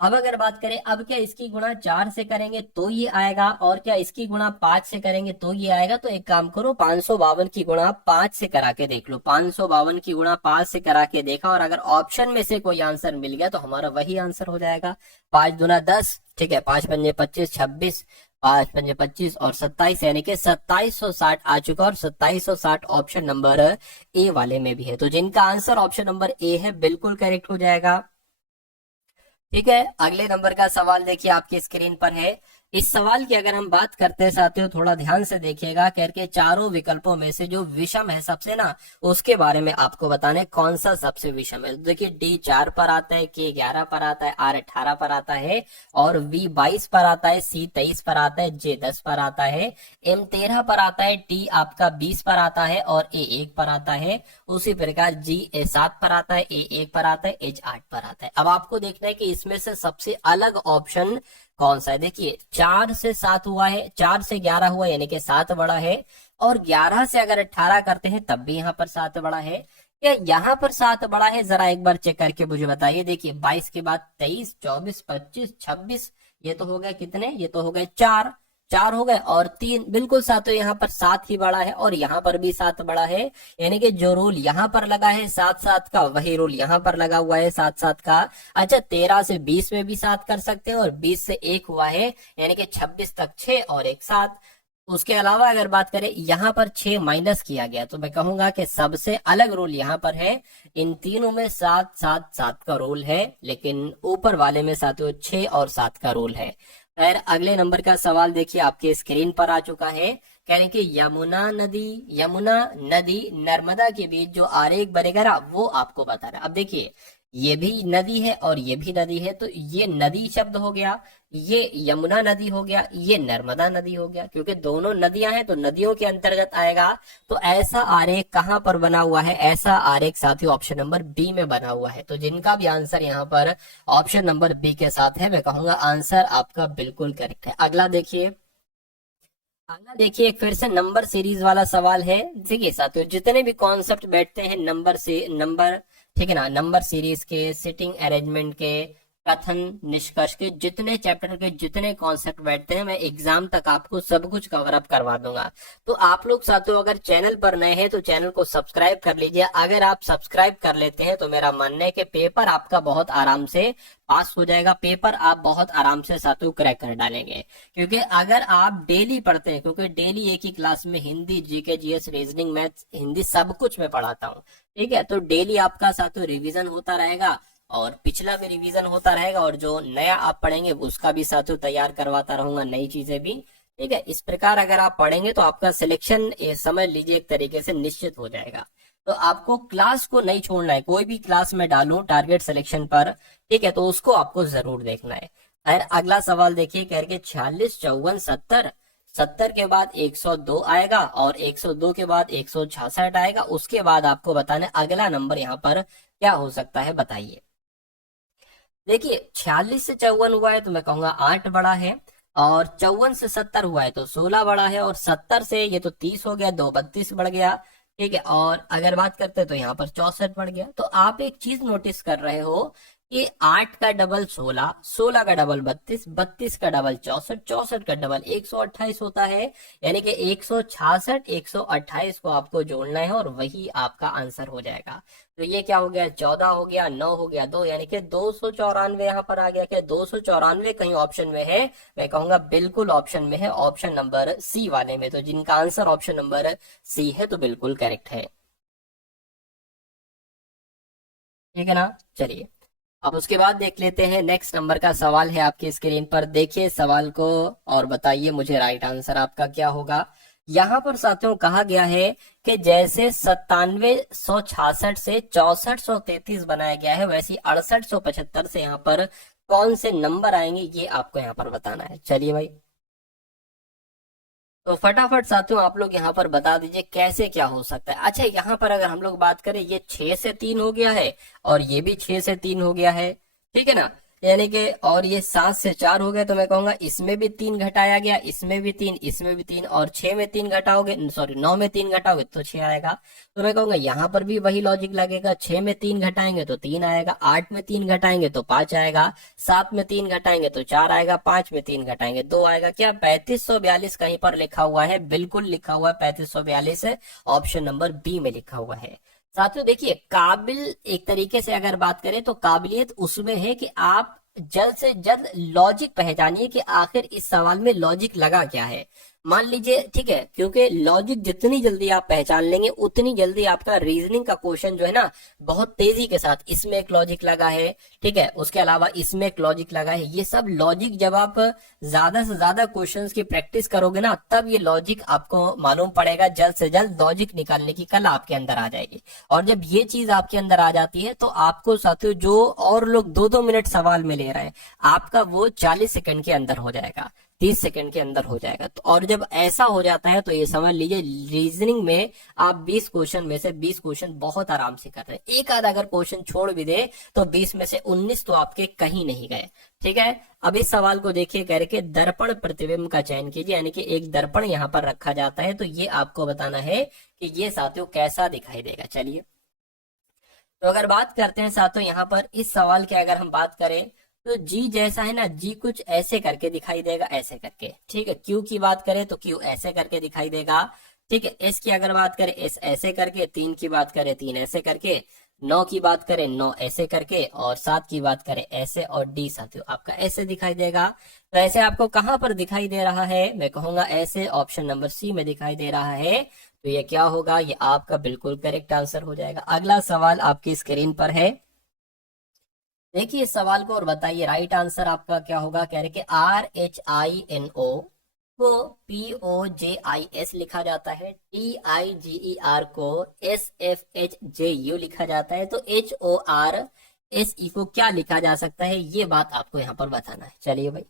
अब अगर बात करें, अब क्या इसकी गुणा 4 से करेंगे तो ये आएगा और क्या इसकी गुणा 5 से करेंगे तो ये आएगा? तो एक काम करो 552 की गुणा 5 से करा के देख लो। 552 की गुणा 5 से करा के देखा और अगर ऑप्शन में से कोई आंसर मिल गया तो हमारा वही आंसर हो जाएगा। 5 दूना 10, ठीक है, 5 पंजे 25, 26, 5 पंजे 25 और 27, यानी कि 2760 आ चुका और 2760 ऑप्शन नंबर ए वाले में भी है। तो जिनका आंसर ऑप्शन नंबर ए है बिल्कुल करेक्ट हो जाएगा। ठीक है, अगले नंबर का सवाल देखिए आपकी स्क्रीन पर है। इस सवाल की अगर हम बात करते हैं साथियों, थोड़ा ध्यान से देखिएगा। करके चारों विकल्पों में से जो विषम है सबसे ना, उसके बारे में आपको बताने कौन सा सबसे विषम है। देखिए डी 4 पर आता है, के 11 पर आता है, आर 18 पर आता है और वी 22 पर आता है, सी 23 पर आता है, जे 10 पर आता है, एम 13 पर आता है, टी आपका 20 पर आता है और ए 1 पर आता है। उसी प्रकार जी ए 7 पर आता है, ए 1 पर आता है, एच 8 पर आता है। अब आपको देखना है कि इसमें से सबसे अलग ऑप्शन कौन सा है। देखिए 4 से 7 हुआ है, 4 से 11 हुआ यानी कि 7 बड़ा है और 11 से अगर 18 करते हैं तब भी यहाँ पर 7 बड़ा है। क्या यहाँ पर 7 बड़ा है? जरा एक बार चेक करके मुझे बताइए। देखिए 22 के बाद 23, 24, 25, 26, ये तो हो गए कितने? ये तो हो गए 4, 4 हो गए और 3, बिल्कुल साथियों यहाँ पर 7 ही बड़ा है और यहाँ पर भी 7 बड़ा है। यानी कि जो रूल यहाँ पर लगा है 7-7 का, वही रूल यहाँ पर लगा हुआ है 7-7 का। अच्छा 13 से 20 में भी 7 कर सकते हैं और 20 से 1 हुआ है, यानी कि 26 तक 6 और 1 7। उसके अलावा अगर बात करें यहाँ पर 6 माइनस किया गया, तो मैं कहूंगा कि सबसे अलग रूल यहाँ पर है। इन तीनों में 7-7-7 का रूल है, लेकिन ऊपर वाले में साथियों 6 और 7 का रूल है। खैर अगले नंबर का सवाल देखिए आपके स्क्रीन पर आ चुका है। कह रहे हैं कि यमुना नदी नर्मदा के बीच जो आरेख बनेगा ना, वो आपको बता रहा है। अब देखिए ये भी नदी है और ये भी नदी है, तो ये नदी शब्द हो गया, ये यमुना नदी हो गया, ये नर्मदा नदी हो गया। क्योंकि दोनों नदियां हैं तो नदियों के अंतर्गत आएगा। तो ऐसा आरेख कहां पर बना हुआ है? ऐसा आरेख साथियों ऑप्शन नंबर बी में बना हुआ है। तो जिनका भी आंसर यहाँ पर ऑप्शन नंबर बी के साथ है, मैं कहूंगा आंसर आपका बिल्कुल करेक्ट है। अगला देखिए एक फिर से नंबर सीरीज वाला सवाल है। देखिए साथियों जितने भी कॉन्सेप्ट बैठते हैं नंबर से नंबर, ठीक है ना, नंबर सीरीज के, सिटिंग अरेंजमेंट के, कथन निष्कर्ष के, जितने चैप्टर के जितने कॉन्सेप्ट बैठते हैं मैं एग्जाम तक आपको सब कुछ कवर अप करवा दूंगा। तो आप लोग साथियों अगर चैनल पर नए हैं तो चैनल को सब्सक्राइब कर लीजिए। अगर आप सब्सक्राइब कर लेते हैं तो मेरा मानना है कि पेपर आपका बहुत आराम से पास हो जाएगा, पेपर आप बहुत आराम से साथियों क्रैक कर डालेंगे। क्योंकि अगर आप डेली पढ़ते हैं, क्योंकि डेली एक ही क्लास में Hindi, GK, GS, reasoning, maths, Hindi सब कुछ मैं पढ़ाता हूँ, ठीक है, तो डेली आपका साथियों रिवीजन होता रहेगा और पिछला भी रिवीजन होता रहेगा और जो नया आप पढ़ेंगे उसका भी साथियों तैयार करवाता रहूंगा, नई चीजें भी, ठीक है। इस प्रकार अगर आप पढ़ेंगे तो आपका सिलेक्शन समझ लीजिए एक तरीके से निश्चित हो जाएगा। तो आपको क्लास को नहीं छोड़ना है, कोई भी क्लास में डालूं टारगेट सिलेक्शन पर, ठीक है, तो उसको आपको जरूर देखना है। और अगला सवाल देखिए, कह रहे 46, 54, 70, 70 के बाद 102 आएगा और 102 के बाद 166 आएगा। उसके बाद आपको बताना है अगला नंबर यहाँ पर क्या हो सकता है, बताइए। देखिए 46 से 54 हुआ है तो मैं कहूंगा 8 बड़ा है और 54 से 70 हुआ है तो 16 बड़ा है और 70 से ये तो 30 हो गया, 2 32 बढ़ गया, ठीक है। और अगर बात करते हैं तो यहाँ पर 64 बढ़ गया। तो आप एक चीज नोटिस कर रहे हो कि 8 का डबल 16, 16 का डबल 32, 32 का डबल 64, 64 का डबल 128 होता है। यानी कि 166, 128 को आपको जोड़ना है और वही आपका आंसर हो जाएगा। तो ये क्या हो गया, 14 हो गया, 9 हो गया 2, यानी कि 294 यहाँ पर आ गया। क्या 294 कहीं ऑप्शन में है? मैं कहूंगा बिल्कुल ऑप्शन में है, ऑप्शन नंबर सी वाले में। तो जिनका आंसर ऑप्शन नंबर सी है तो बिल्कुल करेक्ट है। ठीक है ना। चलिए अब उसके बाद देख लेते हैं, नेक्स्ट नंबर का सवाल है आपकी स्क्रीन पर। देखिए सवाल को और बताइए मुझे राइट आंसर आपका क्या होगा। यहाँ पर साथियों कहा गया है कि जैसे 9766 से 6433 बनाया गया है, वैसे 6875 से यहाँ पर कौन से नंबर आएंगे ये आपको यहाँ पर बताना है। चलिए भाई, तो फटाफट साथियों आप लोग यहाँ पर बता दीजिए कैसे क्या हो सकता है। अच्छा यहाँ पर अगर हम लोग बात करें, ये 6 से 3 हो गया है और ये भी 6 से 3 हो गया है, ठीक है ना। यानी कि और ये 7 से 4 हो गया, तो मैं कहूंगा इसमें भी 3 घटाया गया, इसमें भी 3, इसमें भी 3, और 6 में 3 घटाओगे, सॉरी 9 में 3 घटाओगे तो 6 आएगा। तो मैं कहूंगा यहाँ पर भी वही लॉजिक लगेगा, 6 में 3 घटाएंगे तो 3 आएगा, 8 में 3 घटाएंगे तो 5 आएगा, 7 में 3 घटाएंगे तो 4 आएगा, 5 में 3 घटाएंगे 2 आएगा। क्या 3542 कहीं पर लिखा हुआ है? बिल्कुल लिखा हुआ है 3542 है, ऑप्शन नंबर बी में लिखा हुआ है। साथियों देखिए, काबिल एक तरीके से अगर बात करें तो काबिलियत उसमें है कि आप जल्द से जल्द लॉजिक पहचानिए कि आखिर इस सवाल में लॉजिक लगा क्या है। मान लीजिए, ठीक है, क्योंकि लॉजिक जितनी जल्दी आप पहचान लेंगे उतनी जल्दी आपका रीजनिंग का क्वेश्चन जो है ना बहुत तेजी के साथ, इसमें एक लॉजिक लगा है, ठीक है, उसके अलावा इसमें एक लॉजिक लगा है, ये सब लॉजिक जब आप ज्यादा से ज्यादा क्वेश्चंस की प्रैक्टिस करोगे ना, तब ये लॉजिक आपको मालूम पड़ेगा। जल्द से जल्द लॉजिक निकालने की कला आपके अंदर आ जाएगी। और जब ये चीज आपके अंदर आ जाती है तो आपको साथियों, जो और लोग 2-2 मिनट सवाल में ले रहे हैं, आपका वो 40 सेकंड के अंदर हो जाएगा, 30 सेकंड के अंदर हो जाएगा। तो और जब ऐसा हो जाता है तो ये समझ लीजिए रीजनिंग में आप 20 क्वेश्चन में से 20 क्वेश्चन बहुत आराम से कर रहे हैं। एक आध अगर क्वेश्चन छोड़ भी दे तो 20 में से 19 तो आपके कहीं नहीं गए। ठीक है, अब इस सवाल को देखिए, करके दर्पण प्रतिबिंब का चयन कीजिए। यानी कि एक दर्पण यहाँ पर रखा जाता है, तो ये आपको बताना है कि ये साथियों कैसा दिखाई देगा। चलिए, तो अगर बात करते हैं साथियों यहाँ पर इस सवाल की अगर हम बात करें, तो जी जैसा है ना, जी कुछ ऐसे करके दिखाई देगा, ऐसे करके। ठीक है, क्यू की बात करें तो क्यू ऐसे करके दिखाई देगा। ठीक है, एस की अगर बात करें, एस ऐसे करके, 3 की बात करें 3 ऐसे करके, 9 की बात करें 9 ऐसे करके, और 7 की बात करें ऐसे, और डी साथियों आपका ऐसे दिखाई देगा। तो ऐसे आपको कहां पर दिखाई दे रहा है? मैं कहूंगा ऐसे ऑप्शन नंबर सी में दिखाई दे रहा है। तो ये क्या होगा? ये आपका बिल्कुल करेक्ट आंसर हो जाएगा। अगला सवाल आपकी स्क्रीन पर है, देखिए इस सवाल को और बताइए राइट आंसर आपका क्या होगा। कह रहे कि RHINO को POJIS लिखा जाता है, TIGER को SFHJU लिखा जाता है, तो HORSE को क्या लिखा जा सकता है, ये बात आपको यहाँ पर बताना है। चलिए भाई,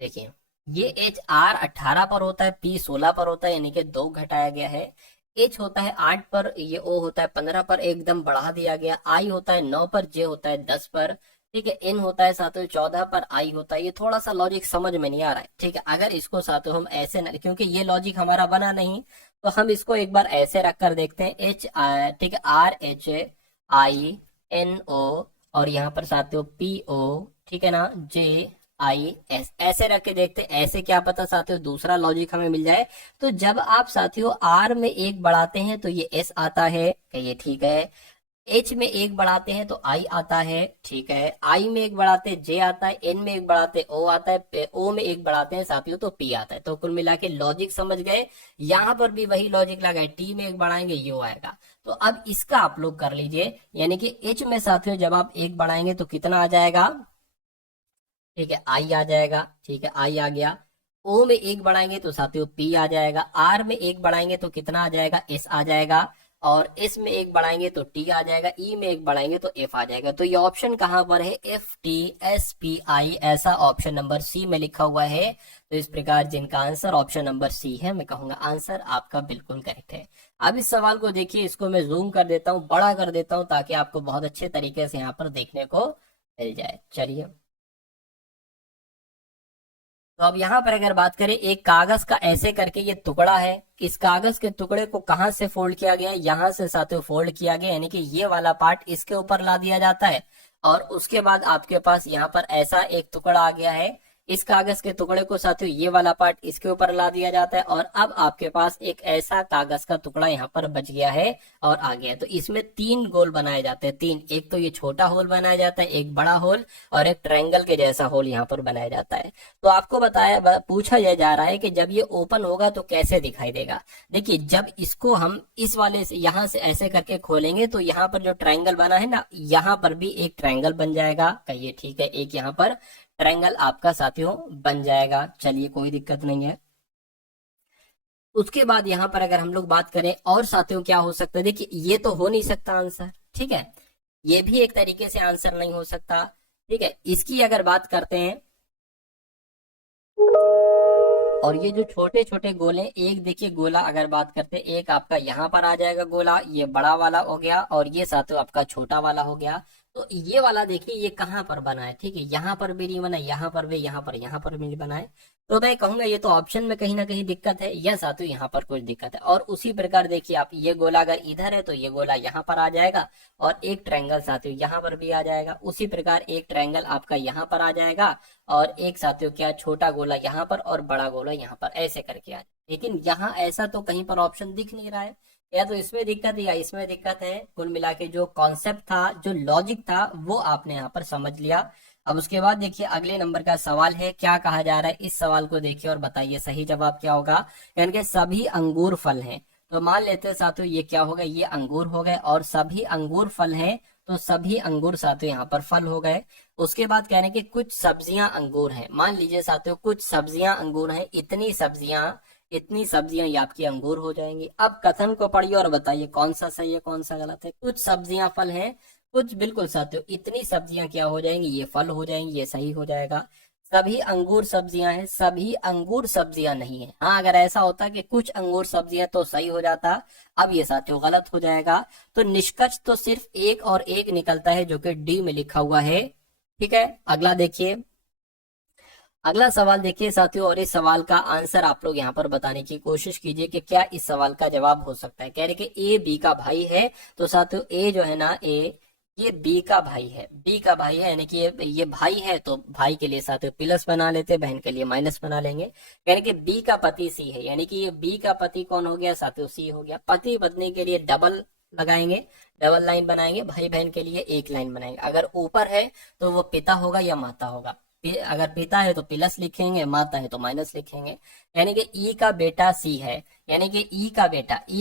देखिए ये HR 18 पर होता है, P 16 पर होता है, यानी कि 2 घटाया गया है। H होता है 8 पर, ये O होता है 15 पर, एकदम बढ़ा दिया गया। I होता है 9 पर, J होता है 10 पर, ठीक है, N होता है साथियों 14 पर, I होता है, ये थोड़ा सा लॉजिक समझ में नहीं आ रहा है। ठीक है, अगर इसको साथियों हम ऐसे न, क्योंकि ये लॉजिक हमारा बना नहीं, तो हम इसको एक बार ऐसे रख कर देखते हैं। ठीक है, RHINO, और यहाँ पर साथियों PO, ठीक है ना, JIS, ऐसे रख के देखते हैं। ऐसे क्या पता साथियों दूसरा लॉजिक हमें मिल जाए। तो जब आप साथियों R में 1 बढ़ाते हैं तो ये S आता है, ये ठीक है। H में 1 बढ़ाते हैं तो I आता है, ठीक है। I में 1 बढ़ाते हैं J आता है, N में 1 बढ़ाते O आता है, O में 1 बढ़ाते हैं साथियों तो P आता है। तो कुल मिला के लॉजिक समझ गए। यहाँ पर भी वही लॉजिक लगा है, T में 1 बढ़ाएंगे U आएगा। तो अब इसका आप लोग कर लीजिए, यानी कि H में साथियों जब आप 1 बढ़ाएंगे तो कितना आ जाएगा? ठीक है, I आ जाएगा, ठीक है, I आ गया। O में 1 बढ़ाएंगे तो साथियों P आ जाएगा। R में 1 बढ़ाएंगे तो कितना आ जाएगा? S आ जाएगा। और S में 1 बढ़ाएंगे तो T आ जाएगा, E में 1 बढ़ाएंगे तो F आ जाएगा। तो ये ऑप्शन कहां पर है? FTSPI, ऐसा ऑप्शन नंबर सी में लिखा हुआ है। तो इस प्रकार जिनका आंसर ऑप्शन नंबर सी है, मैं कहूंगा आंसर आपका बिल्कुल करेक्ट है। अब इस सवाल को देखिए, इसको मैं जूम कर देता हूँ, बड़ा कर देता हूँ, ताकि आपको बहुत अच्छे तरीके से यहाँ पर देखने को मिल जाए। चलिए, तो अब यहाँ पर अगर बात करें, एक कागज का ऐसे करके ये टुकड़ा है, इस कागज के टुकड़े को कहाँ से फोल्ड किया गया है, यहाँ से साथियों फोल्ड किया गया, यानी कि ये वाला पार्ट इसके ऊपर ला दिया जाता है। और उसके बाद आपके पास यहाँ पर ऐसा एक टुकड़ा आ गया है, इस कागज के टुकड़े को साथियों ये वाला पार्ट इसके ऊपर ला दिया जाता है, और अब आपके पास एक ऐसा कागज का टुकड़ा यहाँ पर बच गया है और आ गया है। तो इसमें 3 गोल बनाए जाते हैं, 3, एक तो ये छोटा होल बनाया जाता है, एक बड़ा होल, और एक ट्रायंगल के जैसा होल यहाँ पर बनाया जाता है। तो आपको पूछा यह जा रहा है कि जब ये ओपन होगा तो कैसे दिखाई देगा। देखिए, जब इसको हम इस वाले से यहाँ से ऐसे करके खोलेंगे तो यहाँ पर जो ट्रायंगल बना है ना, यहाँ पर भी एक ट्रायंगल बन जाएगा। कहिए ठीक है, एक यहाँ पर ट्रायंगल आपका साथियों बन जाएगा। चलिए, कोई दिक्कत नहीं है। उसके बाद यहाँ पर अगर हम लोग बात करें और साथियों क्या हो सकता है, देखिए ये तो हो नहीं सकता आंसर, ठीक है, ये भी एक तरीके से आंसर नहीं हो सकता, ठीक है। इसकी अगर बात करते हैं, और ये जो छोटे छोटे गोले, एक देखिए गोला अगर बात करते हैं, एक आपका यहाँ पर आ जाएगा गोला, ये बड़ा वाला हो गया, और ये साथियों आपका छोटा वाला हो गया। तो ये वाला देखिए ये कहाँ पर बना है, ठीक है, यहाँ पर भी नहीं बना, यहाँ पर भी, यहाँ पर भी नहीं बना है। तो मैं कहूंगा ये तो ऑप्शन में कहीं ना कहीं दिक्कत है, या साथियों यहाँ पर कुछ दिक्कत है। और उसी प्रकार देखिए आप, ये गोला अगर इधर है तो ये गोला यहाँ पर आ जाएगा, और एक ट्रायंगल साथियों यहाँ पर भी आ जाएगा। उसी प्रकार एक ट्रायंगल आपका यहाँ पर आ जाएगा, और एक साथियों क्या, छोटा गोला यहाँ पर और बड़ा गोला यहाँ पर, ऐसे करके आ जाए। लेकिन यहाँ ऐसा तो कहीं पर ऑप्शन दिख नहीं रहा है, या तो इसमें दिक्कत या इसमें दिक्कत है। कुल मिला के जो कॉन्सेप्ट था, जो लॉजिक था, वो आपने यहाँ पर समझ लिया। अब उसके बाद देखिए अगले नंबर का सवाल है, क्या कहा जा रहा है, इस सवाल को देखिए और बताइए सही जवाब क्या होगा। यानी कि सभी अंगूर फल हैं, तो मान लेते हैं साथियों ये क्या होगा, ये अंगूर हो गए, और सभी अंगूर फल हैं, तो सभी अंगूर साथियों यहाँ पर फल हो गए। उसके बाद कह रहे हैं कि कुछ सब्जियां अंगूर हैं, मान लीजिए साथियों कुछ सब्जियां अंगूर हैं, इतनी सब्जियां ये आपकी अंगूर हो जाएंगी। अब कथन को पढ़िए और बताइए कौन सा सही है कौन सा गलत है। कुछ सब्जियां फल हैं, कुछ, बिल्कुल साथियों, इतनी सब्जियां क्या हो जाएंगी, ये फल हो जाएंगी, ये सही हो जाएगा। सभी अंगूर सब्जियां हैं, सभी अंगूर सब्जियां नहीं है। हाँ, अगर ऐसा होता कि कुछ अंगूर सब्जियां तो सही हो जाता, अब ये साथियों गलत हो जाएगा। तो निष्कर्ष तो सिर्फ एक और एक निकलता है, जो कि डी में लिखा हुआ है, ठीक है। अगला देखिए, अगला सवाल देखिए साथियों, और इस सवाल का आंसर आप लोग यहाँ पर बताने की कोशिश कीजिए कि क्या इस सवाल का जवाब हो सकता है। कह रहे कि ए बी का भाई है, तो साथियों ए जो है ना, ये बी का भाई है, बी का भाई है, यानी कि ये भाई है, तो भाई के लिए साथियों प्लस बना लेते, बहन के लिए माइनस बना लेंगे। यानी कि बी का पति सी है, यानी कि ये बी का पति कौन हो गया साथियों, सी हो गया। पति पत्नी के लिए डबल लगाएंगे, डबल लाइन बनाएंगे, भाई बहन के लिए एक लाइन बनाएंगे। अगर ऊपर है तो वो पिता होगा या माता होगा, अगर पिता है तो प्लस लिखेंगे, माता है तो माइनस लिखेंगे। यानी कि ई का बेटा सी है, यानी कि ई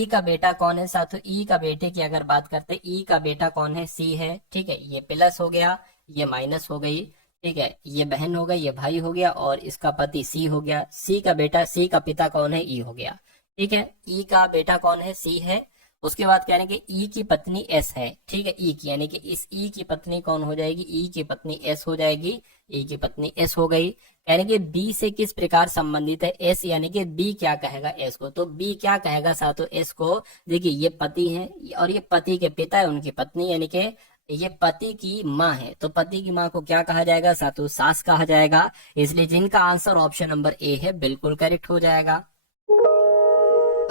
का बेटा कौन है साथियों, ई का बेटे की अगर बात करते हैं, ई का बेटा कौन है, सी है, ठीक है। ये प्लस हो गया, ये माइनस हो गई, ठीक है, ये बहन हो गई, ये भाई हो गया, और इसका पति सी हो गया। सी का बेटा, सी का पिता कौन है, ई हो गया, ठीक है। ई का बेटा कौन है, सी है। उसके बाद कह रहे हैं कि ई की पत्नी एस है, ठीक है, ई की, यानी कि इस ई की पत्नी कौन हो जाएगी, ई की पत्नी एस हो जाएगी, ई की पत्नी एस हो गई। यानी कि बी से किस प्रकार संबंधित है, एस, यानी कि बी क्या कहेगा एस को, तो बी क्या कहेगा साथियों एस को। देखिए ये पति है, और ये पति के पिता है, उनकी पत्नी, यानी कि ये पति की माँ है, तो पति की माँ को क्या कहा जाएगा साथियों, सास कहा जाएगा। इसलिए जिनका आंसर ऑप्शन नंबर ए है बिल्कुल करेक्ट हो जाएगा।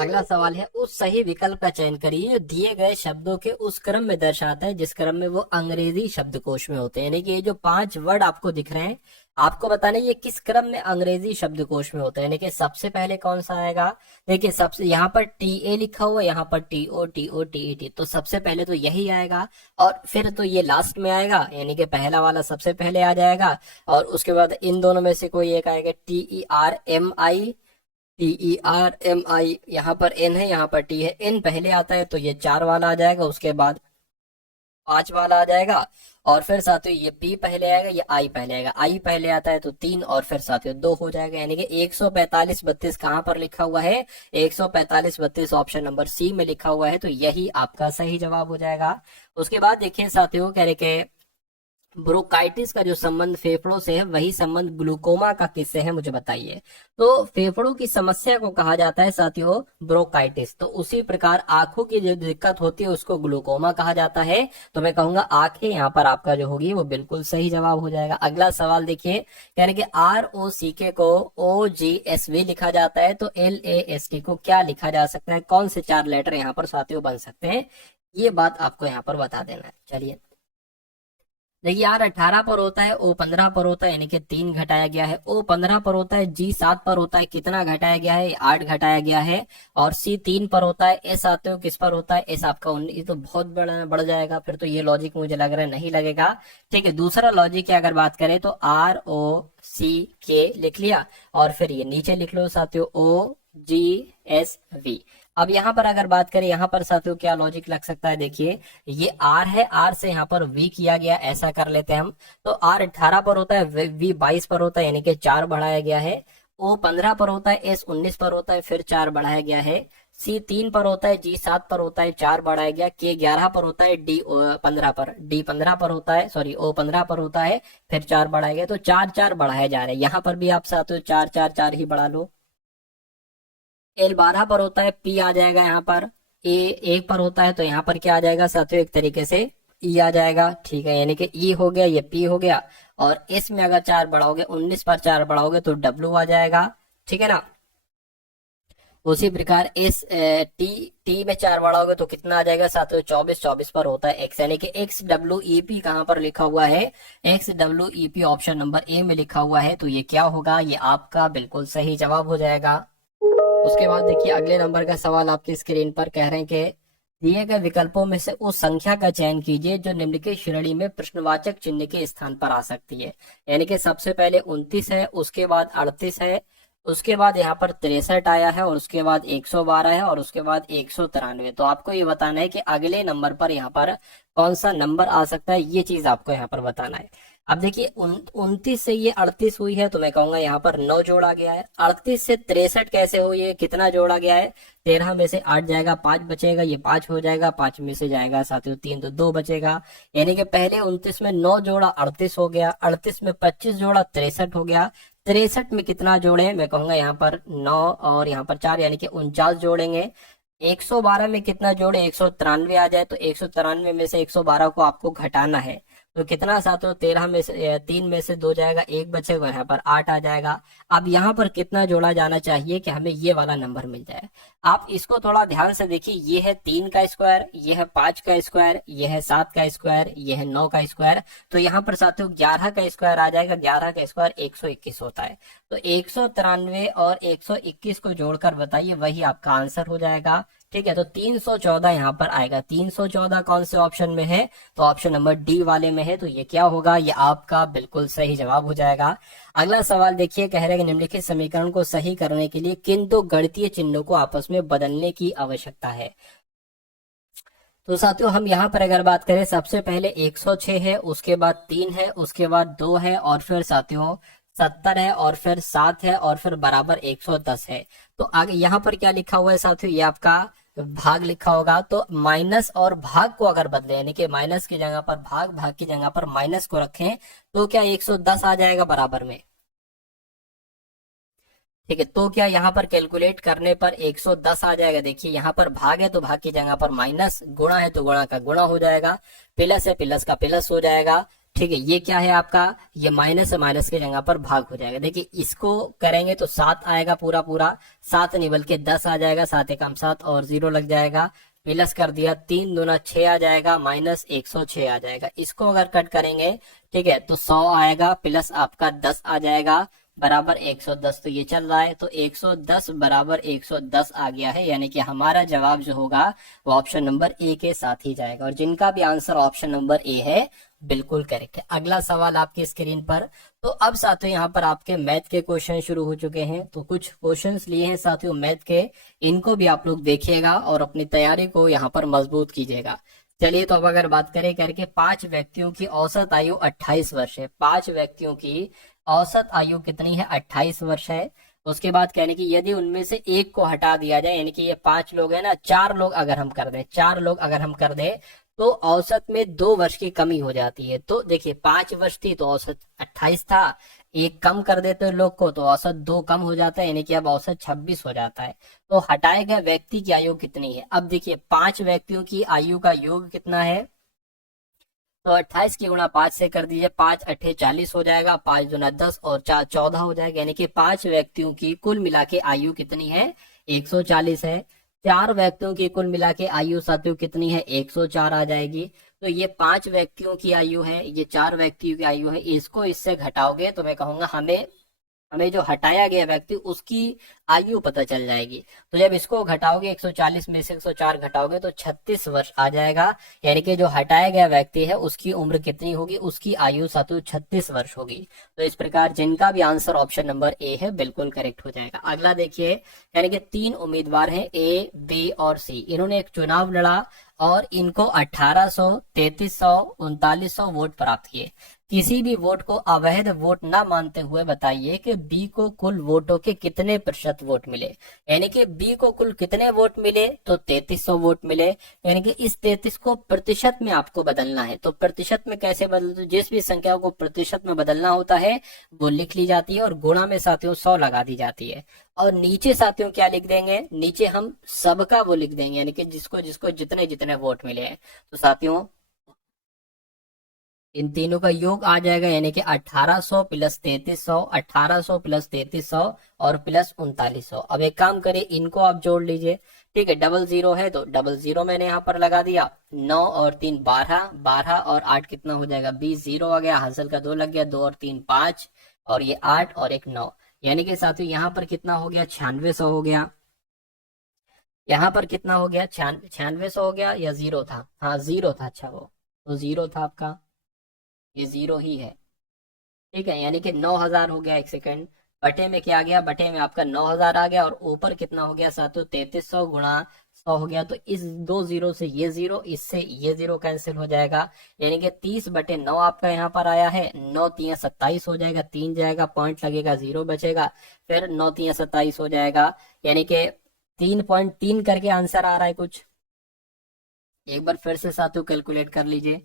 अगला सवाल है, उस सही विकल्प का चयन करिए जो दिए गए शब्दों के उस क्रम में दर्शाता है जिस क्रम में वो अंग्रेजी शब्दकोश में होते हैं। यानी कि ये जो 5 वर्ड आपको दिख रहे हैं, आपको बताना ये किस क्रम में अंग्रेजी शब्दकोश में होते हैं। यानी कि सबसे पहले कौन सा आएगा, देखिए सबसे यहाँ पर TA लिखा हुआ है, यहाँ पर TO TO TET, तो सबसे पहले तो यही आएगा, और फिर तो ये लास्ट में आएगा, यानी कि पहला वाला सबसे पहले आ जाएगा, और उसके बाद इन दोनों में से कोई एक आएगा, TERMI, यहाँ पर N है, यहाँ पर T है, N पहले आता है तो ये 4 वाला आ जाएगा, उसके बाद 5 वाला आ जाएगा, और फिर साथियों ये P पहले आएगा, ये I पहले आएगा, I पहले आता है तो 3, और फिर साथियों 2 हो जाएगा। यानी कि 145-32 कहाँ पर लिखा हुआ है, 145-32 ऑप्शन नंबर सी में लिखा हुआ है, तो यही आपका सही जवाब हो जाएगा। उसके बाद देखिए साथियों, कह रहे कि ब्रोंकाइटिस का जो संबंध फेफड़ों से है वही संबंध ग्लूकोमा का किससे है, मुझे बताइए। तो फेफड़ों की समस्या को कहा जाता है साथियों ब्रोंकाइटिस। तो उसी प्रकार आंखों की जो दिक्कत होती है उसको ग्लूकोमा कहा जाता है। तो मैं कहूंगा आंखें यहाँ पर आपका जो होगी वो बिल्कुल सही जवाब हो जाएगा। अगला सवाल देखिए, यानी कि ROCK को OGSV लिखा जाता है, तो LAST को क्या लिखा जा सकता है, कौन से 4 लेटर यहाँ पर साथियों बन सकते हैं, ये बात आपको यहाँ पर बता देना है। चलिए देखिए, R18 पर होता है, O15 पर होता है, यानी कि 3 घटाया गया है। O15 पर होता है, G7 पर होता है, कितना घटाया गया है, 8 घटाया गया है। और C3 पर होता है, S आते हो किस पर होता है, S आपका 19, तो बहुत बढ़ जाएगा। फिर तो ये लॉजिक मुझे लग रहा है नहीं लगेगा। ठीक है, दूसरा लॉजिक की अगर बात करें तो ROCK लिख लिया और फिर ये नीचे लिख लो साथियों OGSV। अब यहाँ पर अगर बात करें, यहाँ पर साथियों क्या लॉजिक लग सकता है, देखिए ये R है, R से यहाँ पर V किया गया, ऐसा कर लेते हैं हम। तो R18 पर होता है, V 22 पर होता है, यानी कि 4 बढ़ाया गया है। O15 पर होता है, S 19 पर होता है, फिर 4 बढ़ाया गया है। C3 पर होता है, G7 पर होता है, 4 बढ़ाया गया। K 11 पर होता है, D 15 पर होता है, सॉरी O15 पर होता है, फिर 4 बढ़ाया गया। तो 4 4 बढ़ाए जा रहे हैं। यहाँ पर भी आप साथियों 4 4 4 ही बढ़ा लो। L12 पर होता है, P आ जाएगा यहाँ पर। A 1 पर होता है, तो यहाँ पर क्या आ जाएगा साथियों, एक तरीके से E आ जाएगा। ठीक है, यानी कि E हो गया, ये P हो गया। और S में अगर 4 बढ़ाओगे, 19 पर 4 बढ़ाओगे तो W आ जाएगा। ठीक है ना। उसी प्रकार T में 4 बढ़ाओगे तो कितना आ जाएगा साथियों, 24, 24 पर होता है X, यानी कि XWEP कहाँ पर लिखा हुआ है, XWEP ऑप्शन नंबर A में लिखा हुआ है। तो ये क्या होगा, ये आपका बिल्कुल सही जवाब हो जाएगा। उसके बाद देखिए अगले नंबर का सवाल आपकी स्क्रीन पर कह रहे हैं कि दिए गए विकल्पों में से उस संख्या का चयन कीजिए जो निम्नलिखित श्रेणी में प्रश्नवाचक चिन्ह के स्थान पर आ सकती है। यानी कि सबसे पहले 29 है, उसके बाद 38 है, उसके बाद यहाँ पर 63 आया है, और उसके बाद 112 है, और उसके बाद 193। तो आपको ये बताना है कि अगले नंबर पर यहाँ पर कौन सा नंबर आ सकता है, ये चीज आपको यहाँ पर बताना है। अब देखिए 29 से ये 38 हुई है, तो मैं कहूंगा यहाँ पर 9 जोड़ा गया है। 38 से 63 कैसे हुई है, कितना जोड़ा गया है, 13 में से 8 जाएगा, 5 बचेगा, ये 5 हो जाएगा, 5 में से जाएगा साथियों 3, तो 2 बचेगा। यानी कि पहले 29 में 9 जोड़ा 38 हो गया, 38 में 25 जोड़ा 63 हो गया, 63 में कितना जोड़े, मैं कहूंगा यहाँ पर 9 और यहाँ पर 4, यानी कि 49 जोड़ेंगे। 112 में कितना जोड़े, 193 आ जाए, तो 193 में से 112 को आपको घटाना है। तो कितना साथियों, 13 में से 3 में से 2 जाएगा, 1 बचेगा, यहाँ पर 8 आ जाएगा। अब यहाँ पर कितना जोड़ा जाना चाहिए कि हमें ये वाला नंबर मिल जाए। आप इसको थोड़ा ध्यान से देखिए, ये है 3 का स्क्वायर, ये है 5 का स्क्वायर, ये है 7 का स्क्वायर, ये है 9 का स्क्वायर। तो यहाँ पर साथियों 11 का स्क्वायर आ जाएगा, 11 का स्क्वायर 121 होता है। तो 193 और 121 को जोड़कर बताइए, वही आपका आंसर हो जाएगा। ठीक है, तो 314 यहाँ पर आएगा। 314 कौन से ऑप्शन में है, तो ऑप्शन नंबर डी वाले में है। तो ये क्या होगा, ये आपका बिल्कुल सही जवाब हो जाएगा। अगला सवाल देखिए, कह रहे हैं कि निम्नलिखित समीकरण को सही करने के लिए किन 2 गणितीय चिन्हों को आपस में बदलने की आवश्यकता है। तो साथियों हम यहाँ पर अगर बात करें, सबसे पहले 106 है, उसके बाद 3 है, उसके बाद 2 है, और फिर साथियों 70 है, और फिर 7 है, और फिर बराबर 110 है। तो आगे यहाँ पर क्या लिखा हुआ है साथियों, ये आपका भाग लिखा होगा। तो माइनस और भाग को अगर बदले, यानी कि माइनस की जगह पर भाग, भाग की जगह पर माइनस को रखें, तो क्या 110 आ जाएगा बराबर में। ठीक है, तो क्या यहाँ पर कैलकुलेट करने पर 110 आ जाएगा। देखिए यहाँ पर भाग है तो भाग की जगह पर माइनस, गुणा है तो गुणा का गुणा हो जाएगा, प्लस है प्लस का प्लस हो जाएगा। ठीक है, ये क्या है आपका, ये माइनस है, माइनस की जगह पर भाग हो जाएगा। देखिए इसको करेंगे तो 7 आएगा, पूरा पूरा 7 नहीं बल्कि 10 आ जाएगा, 7 एकम 7 और 0 लग जाएगा, प्लस कर दिया, 3 दूना 6 आ जाएगा, माइनस 106 आ जाएगा। इसको अगर कट करेंगे, ठीक है, तो 100 आएगा, प्लस आपका 10 आ जाएगा, बराबर 110। तो ये चल रहा है, तो 110 बराबर 110 आ गया है, यानी कि हमारा जवाब जो होगा वो ऑप्शन नंबर ए के साथ ही जाएगा। और जिनका भी आंसर ऑप्शन नंबर ए है बिल्कुल करेक्ट है। अगला सवाल आपकी स्क्रीन पर। तो अब साथियों यहाँ पर आपके मैथ के क्वेश्चन शुरू हो चुके हैं। तो कुछ क्वेश्चंस लिए हैं साथियों मैथ के, इनको भी आप लोग देखिएगा और अपनी तैयारी को यहाँ पर मजबूत कीजिएगा। चलिए, तो अब अगर बात करें करके 5 व्यक्तियों की औसत आयु 28 वर्ष है। 5 व्यक्तियों की औसत आयु कितनी है, 28 वर्ष है। उसके बाद कहने की यदि उनमें से एक को हटा दिया जाए, यानी कि ये 5 लोग हैं ना, 4 लोग अगर हम कर दें, 4 लोग अगर हम कर दें, तो औसत में 2 वर्ष की कमी हो जाती है। तो देखिए 5 वर्ष थी तो औसत 28 था, एक कम कर देते हैं लोग को तो औसत 2 कम हो जाता है, यानी कि अब औसत 26 हो जाता है। तो हटाए गए व्यक्ति की आयु कितनी है? अब देखिए 5 व्यक्तियों की आयु का योग कितना है? तो 28 की गुणा 5 से कर दीजिए, 5 × 8 = 40 हो जाएगा, 5 दूना 10 और 4 14 हो जाएगा, यानी कि 5 व्यक्तियों की कुल मिला के आयु कितनी है? 140 है। 4 व्यक्तियों की कुल मिला के आयु साथियों कितनी है? 104 आ जाएगी। तो ये 5 व्यक्तियों की आयु है, ये 4 व्यक्तियों की आयु है, इसको इससे घटाओगे तो मैं कहूंगा हमें हमें जो हटाया गया व्यक्ति उसकी आयु पता चल जाएगी। तो जब इसको घटाओगे 140 में से 104 घटाओगे तो 36 वर्ष आ जाएगा, यानी कि जो हटाया गया व्यक्ति है उसकी उम्र कितनी होगी? उसकी आयु साथियों 36 वर्ष होगी। तो इस प्रकार जिनका भी आंसर ऑप्शन नंबर ए है बिल्कुल करेक्ट हो जाएगा। अगला देखिए, यानी कि 3 उम्मीदवार हैं ए, बी और सी, इन्होंने एक चुनाव लड़ा और इनको 1800, 3300, 3900 वोट प्राप्त किए। किसी भी वोट को अवैध वोट न मानते हुए बताइए कि बी को कुल वोटों के कितने प्रतिशत वोट मिले। यानी कि बी को कुल कितने वोट मिले? तो 3300 वोट मिले। यानी कि इस 33 को प्रतिशत में आपको बदलना है। तो प्रतिशत में कैसे बदलते? जिस भी संख्या को प्रतिशत में बदलना होता है वो लिख ली जाती है और गुणा में साथियों 100 लगा दी जाती है। और नीचे साथियों क्या लिख देंगे? नीचे हम सबका वो लिख देंगे, यानी कि जिसको जिसको जितने जितने वोट मिले हैं। तो साथियों इन तीनों का योग आ जाएगा, यानी कि 1800 प्लस 3300, 1800 प्लस 3300 और प्लस 3900। अब एक काम करें, इनको आप जोड़ लीजिए। ठीक है, डबल जीरो है तो डबल जीरो मैंने यहाँ पर लगा दिया। 9 और 3 12, 12 और 8 कितना हो जाएगा? 20, 0 आ गया, हासिल का 2 लग गया, 2 और 3 5 और ये 8 और एक 9, यानी कि साथियों यहाँ पर कितना हो गया? 9600 हो गया। यहाँ पर कितना हो गया? 9600 हो गया या जीरो था? हाँ जीरो था। अच्छा वो तो जीरो था आपका, ये जीरो ही है। ठीक है, यानी कि 9000 हो गया। एक सेकंड, बटे में क्या आ गया? बटे में आपका 9000 आ गया और ऊपर कितना हो गया साथियों? 3300 गुणा 100 हो गया। तो इस 2 जीरो से ये जीरो, इससे ये जीरो कैंसिल हो जाएगा, यानी कि 30/9 आपका यहाँ पर आया है। 9 3 27 हो जाएगा, 3 जाएगा, पॉइंट लगेगा, 0 बचेगा, फिर 9 3 27 हो जाएगा, यानी कि 3.3 करके आंसर आ रहा है कुछ। एक बार फिर से साथियों कैलकुलेट कर लीजिए।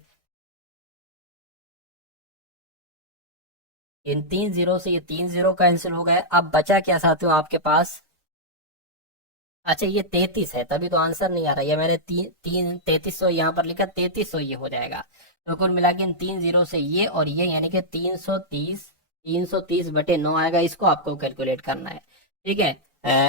इन 3 जीरो से ये 3 जीरो कैंसिल हो गए। अब बचा क्या साथियों आपके पास? अच्छा ये 33 है, तभी तो आंसर नहीं आ रहा। ये मैंने 3300 यहाँ पर लिखा, 3300 ये हो जाएगा। तो कुल मिला के इन 3 जीरो से ये और ये, यानी कि 330/9 आएगा। इसको आपको कैलकुलेट करना है। ठीक है,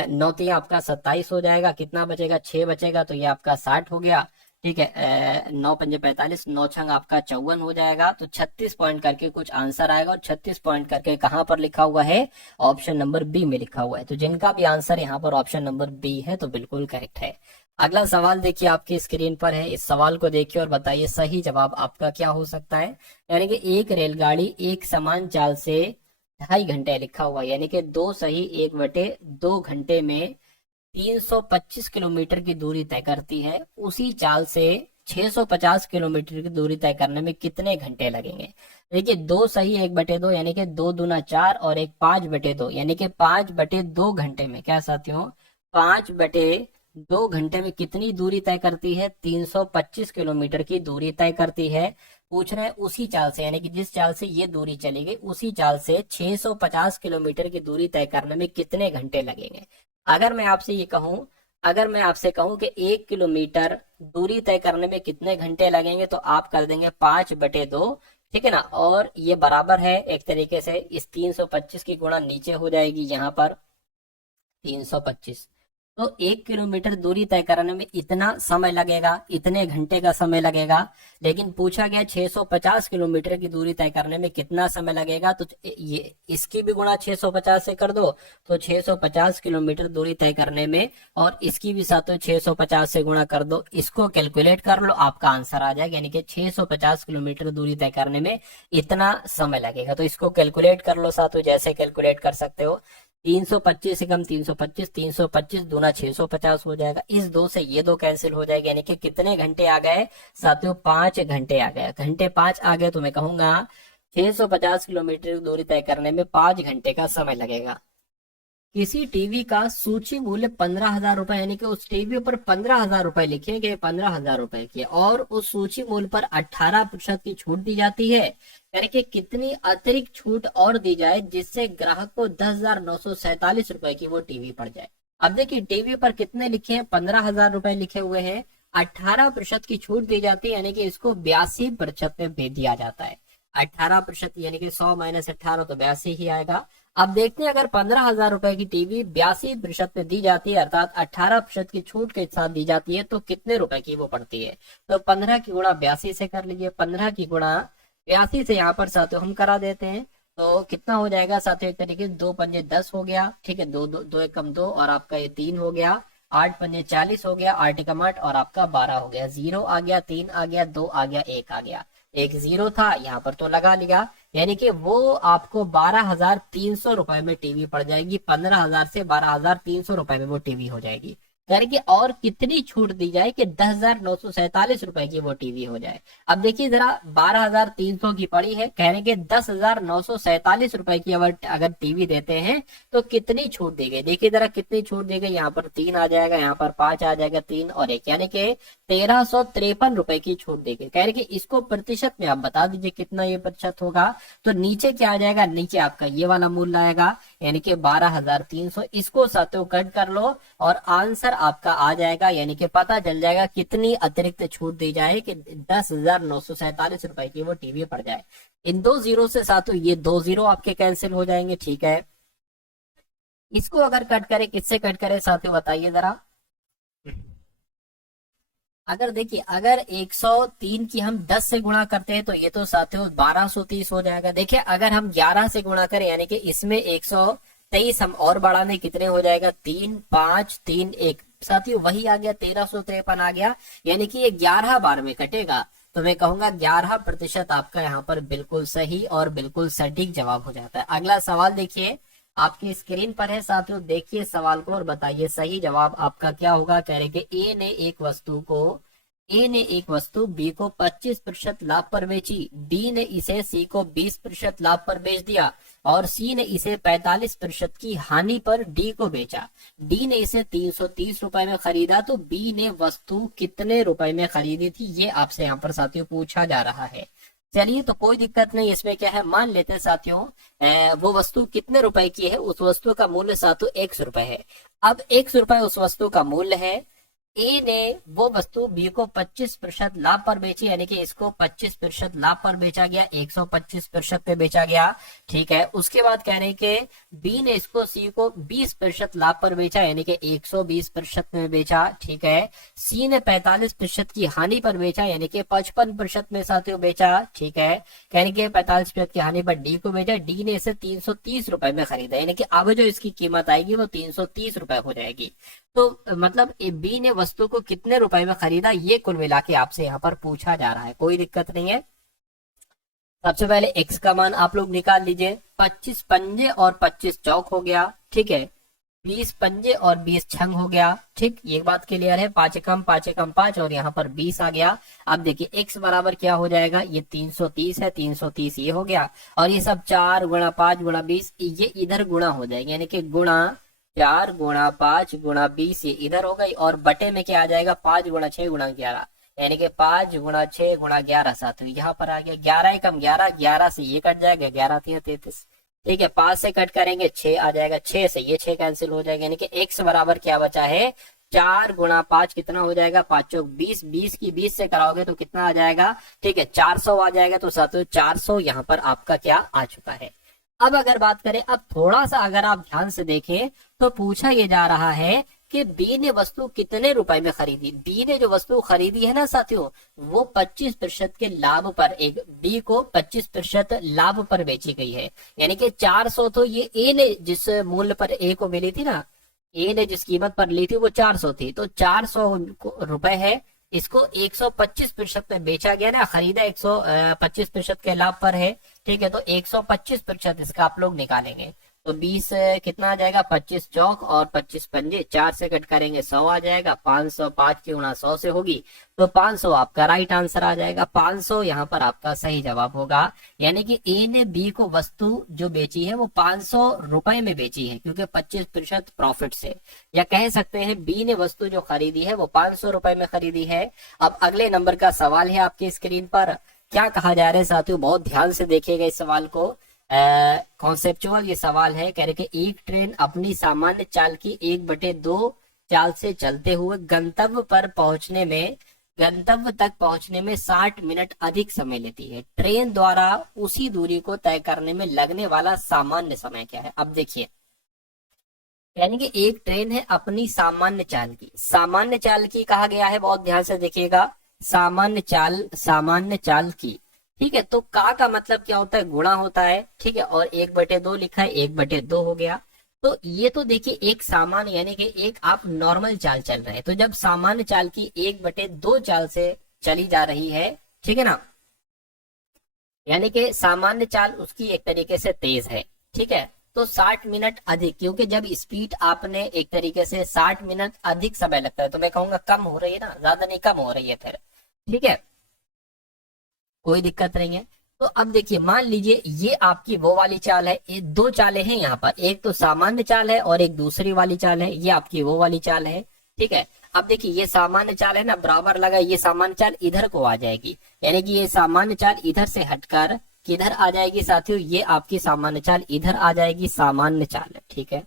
9 3 आपका 27 हो जाएगा, कितना बचेगा? 6 बचेगा, तो ये आपका 60 हो गया। ठीक है, 9 पंजे 45, 9 छंग आपका 54 हो जाएगा। तो 36 पॉइंट करके कुछ आंसर आएगा और 36 पॉइंट करके कहाँ पर लिखा हुआ है? ऑप्शन नंबर बी में लिखा हुआ है। तो जिनका भी आंसर यहाँ पर ऑप्शन नंबर बी है तो बिल्कुल करेक्ट है। अगला सवाल देखिए आपकी स्क्रीन पर है, इस सवाल को देखिए और बताइए सही जवाब आपका क्या हो सकता है। यानी कि एक रेलगाड़ी एक समान चाल से 2.5 घंटे लिखा हुआ है, यानी कि 2 सही 1/2 घंटे में 325 किलोमीटर की दूरी तय करती है। उसी चाल से 650 किलोमीटर की दूरी तय करने में कितने घंटे लगेंगे? देखिए 2 सही 1/2, यानी कि 2 दूना 4 और एक 5/2, यानी कि 5/2 घंटे में क्या साथियों? 5/2 घंटे में कितनी दूरी तय करती है? 325 किलोमीटर की दूरी तय करती है। पूछ रहे हैं उसी चाल से, यानी कि जिस चाल से ये दूरी चलेगी उसी चाल से 650 किलोमीटर की दूरी तय करने में कितने घंटे लगेंगे? अगर मैं आपसे ये कहूं, अगर मैं आपसे कहूं कि 1 किलोमीटर दूरी तय करने में कितने घंटे लगेंगे, तो आप कर देंगे 5/2। ठीक है ना, और ये बराबर है एक तरीके से इस 325 की गुणा नीचे हो जाएगी यहाँ पर 325। तो 1 किलोमीटर दूरी तय करने में इतना समय लगेगा, इतने घंटे का समय लगेगा। लेकिन पूछा गया 650 किलोमीटर की दूरी तय करने में कितना समय लगेगा, तो ये इसकी भी गुणा 650 से कर दो, तो 650 किलोमीटर दूरी तय करने में, और इसकी भी साथ 650 से गुणा कर दो, इसको कैलकुलेट कर लो, आपका आंसर आ जाएगा। यानी कि 650 किलोमीटर दूरी तय करने में इतना समय लगेगा। तो इसको कैलकुलेट कर लो साथों, जैसे कैलकुलेट कर सकते हो। 325 से कम 325, 325 दूना 650 हो जाएगा। इस 2 से ये 2 कैंसिल हो जाएगा, यानी कि कितने घंटे आ गए साथियों? 5 घंटे आ गए। घंटे 5 आ गए तो मैं कहूंगा 650 किलोमीटर की दूरी तय करने में 5 घंटे का समय लगेगा। किसी टीवी का सूची मूल्य 15,000 रुपए, यानी कि उस टीवी पर 15,000 रुपए लिखे गए, 15,000 रुपए के, और उस सूची मूल्य पर 18% की छूट दी जाती है। यानी कि कितनी अतिरिक्त छूट और दी जाए जिससे ग्राहक को 10,947 रुपए की वो टीवी पड़ जाए। अब देखिए टीवी पर कितने लिखे हैं, 15,000 रुपए लिखे हुए हैं, 18% की छूट दी जाती है, यानी कि इसको 82% में भेज दिया जाता है। 18% यानी कि 100 माइनस 18 तो 82 ही आएगा। अब देखते हैं अगर 15,000 रुपए की टीवी 82% में दी जाती है, अर्थात 18% की छूट के साथ दी जाती है, तो कितने रुपए की वो पड़ती है। तो 15 की गुणा 82 से कर लीजिए, 15 की गुणा 82 से यहाँ पर साथियों हम करा देते हैं, तो कितना हो जाएगा साथियों, एक तरीके से 2 पंजे 10 हो गया, ठीक है, दो दो, दो एक कम 2 और आपका ये 3 हो गया, 8 पंजे 40 हो गया, 8 एकम 8 और आपका 12 हो गया, 0 आ गया, 3 आ गया, 2 आ गया, 1 आ गया, एक 0 था यहाँ पर तो लगा लिया, यानी कि वो आपको 12,300 रुपए में टीवी पड़ जाएगी। 15,000 से 12,300 रुपए में वो टीवी हो जाएगी। यानी कि और कितनी छूट दी जाए कि 10,947 रुपए की वो टीवी हो जाए। अब देखिए जरा 12,300 की पड़ी है, कहने के 10,947 रुपए की अगर टीवी देते हैं तो कितनी छूट दी गई। देखिए जरा कितनी छूट दी गई, यहाँ पर 3 आ जाएगा, यहाँ पर 5 आ जाएगा, 3 और 1, यानी कि 1,353 रुपए की छूट दी गई। कह रहे कि इसको प्रतिशत में आप बता दीजिए कितना ये प्रतिशत होगा। तो नीचे क्या आ जाएगा, नीचे आपका ये वाला मूल्य आएगा, यानी कि 12,300। इसको साथियों कट कर लो और आंसर आपका आ जाएगा, यानी कि पता चल जाएगा कितनी अतिरिक्त छूट दी जाए कि 10,947 रुपए की वो टीवी पड़ जाए। इन 2 जीरो से साथियों ये 2 जीरो आपके कैंसिल हो जाएंगे, ठीक है। इसको अगर कट करें, किससे कट करें साथियों बताइए जरा। अगर देखिए अगर 103 की हम 10 से गुणा करते हैं तो ये तो साथियों 1230 हो जाएगा। देखिए अगर हम 11 से गुणा करें, यानी कि इसमें 123 हम और बढ़ाने, कितने हो जाएगा, 3 5 3 1, साथियों वही आ गया, 1353 आ गया, यानी कि ये 11 बार में कटेगा। तो मैं कहूंगा 11% आपका यहाँ पर बिल्कुल सही और बिल्कुल सटीक जवाब हो जाता है। अगला सवाल देखिए आपकी स्क्रीन पर है साथियों, देखिए सवाल को और बताइए सही जवाब आपका क्या होगा। कह रहे कि ए ने एक वस्तु बी को 25% लाभ पर बेची, बी ने इसे सी को 20% लाभ पर बेच दिया और सी ने इसे 45% की हानि पर डी को बेचा। डी ने इसे 330 रुपए में खरीदा, तो बी ने वस्तु कितने रुपए में खरीदी थी, ये आपसे यहाँ पर साथियों पूछा जा रहा है। चलिए तो कोई दिक्कत नहीं, इसमें क्या है, मान लेते हैं साथियों वो वस्तु कितने रुपए की है, उस वस्तु का मूल्य साथियों 100 रुपए है। अब 100 रुपए उस वस्तु का मूल्य है। ए ने वो वस्तु बी को 25% लाभ पर बेची, यानी कि इसको 25% लाभ पर बेचा गया, 125% पे बेचा गया, ठीक है। उसके बाद कह रहे हैं कि बी ने इसको सी को 20% लाभ पर बेचा, यानी कि 120% में बेचा, ठीक है। सी ने 45% की हानि पर बेचा, यानी कि 55% में साथियों बेचा, ठीक है। कहने के 45% की हानि पर डी को बेचा, डी ने इसे 330 रुपए में खरीदा, यानी कि अब जो इसकी कीमत आएगी वो 330 रुपए हो जाएगी। तो मतलब बी ने वस्तु को कितने रुपए में खरीदा, ये कुल मिला के आपसे यहाँ पर पूछा जा रहा है, कोई दिक्कत नहीं है। सबसे पहले एक्स का मान आप लोग निकाल लीजिए, 25 पंजे और 25 चौक हो गया, ठीक है। 20 पंजे और 20 छंग हो गया, ठीक, ये बात क्लियर है। 5 एकम 5 और यहाँ पर 20 आ गया। अब देखिए x बराबर क्या हो जाएगा, ये 330 है, 330 ये हो गया, और ये सब 4 गुणा 5 गुणा 20 ये इधर गुणा हो जाएगा, यानी कि गुणा 4 गुणा 5 गुणा 20 ये इधर हो गई, और बटे में क्या आ जाएगा, 5 गुणा 6 गुणा 11, यानी कि 5 गुणा 6 गुणा 11 साथियों यहाँ पर आ गया। 11 एकम 11, 11 से ये कट जाएगा, 11 33, ठीक है। 5 से कट करेंगे 6 आ जाएगा, 6 से ये 6 कैंसिल हो जाएगा, यानी कि x बराबर क्या बचा है, 4 गुणा 5 कितना हो जाएगा, 5 चौक 20, 20 की 20 से कराओगे तो कितना आ जाएगा, ठीक है, 400 आ जाएगा। तो साथियों 400 यहाँ पर आपका क्या आ चुका है। अब अगर बात करें, अब थोड़ा सा अगर आप ध्यान से देखें तो पूछा ये जा रहा है कि बी ने वस्तु कितने रुपए में खरीदी। बी ने जो वस्तु खरीदी है ना साथियों, वो 25% के लाभ पर, एक बी को 25% लाभ पर बेची गई है, यानी कि 400 तो ये ए ने जिस मूल्य पर ए को मिली थी ना, ए ने जिस कीमत पर ली थी वो 400 थी, तो 400 रुपए है, इसको 125% में बेचा गया ना, खरीदा 125% के लाभ पर है, ठीक है। तो 125% इसका आप लोग निकालेंगे, तो 20 कितना आ जाएगा, 25 चौक और 25 पंजे, 4 से कट करेंगे 100 आ जाएगा, 500, 5 की गुणा 100 से होगी तो 500 आपका राइट आंसर आ जाएगा। 500 यहाँ पर आपका सही जवाब होगा। यानी कि ए ने बी को वस्तु जो बेची है वो 500 रुपए में बेची है, क्योंकि 25% प्रॉफिट से, या कह सकते हैं बी ने वस्तु जो खरीदी है वो 500 रुपए में खरीदी है। अब अगले नंबर का सवाल है आपकी स्क्रीन पर। क्या कहा जा रहा है साथियों, बहुत ध्यान से देखिएगा इस सवाल को। कॉन्सेप्चुअल ये सवाल है। कह रहे कि एक ट्रेन अपनी सामान्य चाल की 1/2 चाल से चलते हुए गंतव्य तक पहुंचने में 60 मिनट अधिक समय लेती है। ट्रेन द्वारा उसी दूरी को तय करने में लगने वाला सामान्य समय क्या है। अब देखिए, यानी कि एक ट्रेन है अपनी सामान्य चाल की कहा गया है, बहुत ध्यान से देखिएगा, सामान्य चाल की, ठीक है। तो का मतलब क्या होता है, गुणा होता है, ठीक है, और 1/2 लिखा है, 1/2 हो गया। तो ये तो देखिए एक सामान्य, यानी कि एक आप नॉर्मल चाल चल रहे हैं, तो जब सामान्य चाल की 1/2 चाल से चली जा रही है, ठीक है ना, यानी कि सामान्य चाल उसकी एक तरीके से तेज है, ठीक है, तो 60 मिनट अधिक, क्योंकि जब स्पीड आपने एक तरीके से 60 मिनट अधिक समय लगता है, तो मैं कहूंगा कम हो रही है ना, ज्यादा नहीं, कम हो रही है फिर, ठीक है, कोई दिक्कत नहीं है। तो अब देखिए, मान लीजिए ये आपकी वो वाली चाल है, ये दो चालें हैं यहाँ पर, एक तो सामान्य चाल है और एक दूसरी वाली चाल है, ये आपकी वो वाली चाल है, ठीक है। अब देखिए ये सामान्य चाल है ना, बराबर लगा, ये सामान्य चाल इधर को आ जाएगी, यानी कि ये सामान्य चाल इधर से हटकर किधर आ जाएगी साथियों, ये आपकी सामान्य चाल इधर आ जाएगी, सामान्य चाल, ठीक है,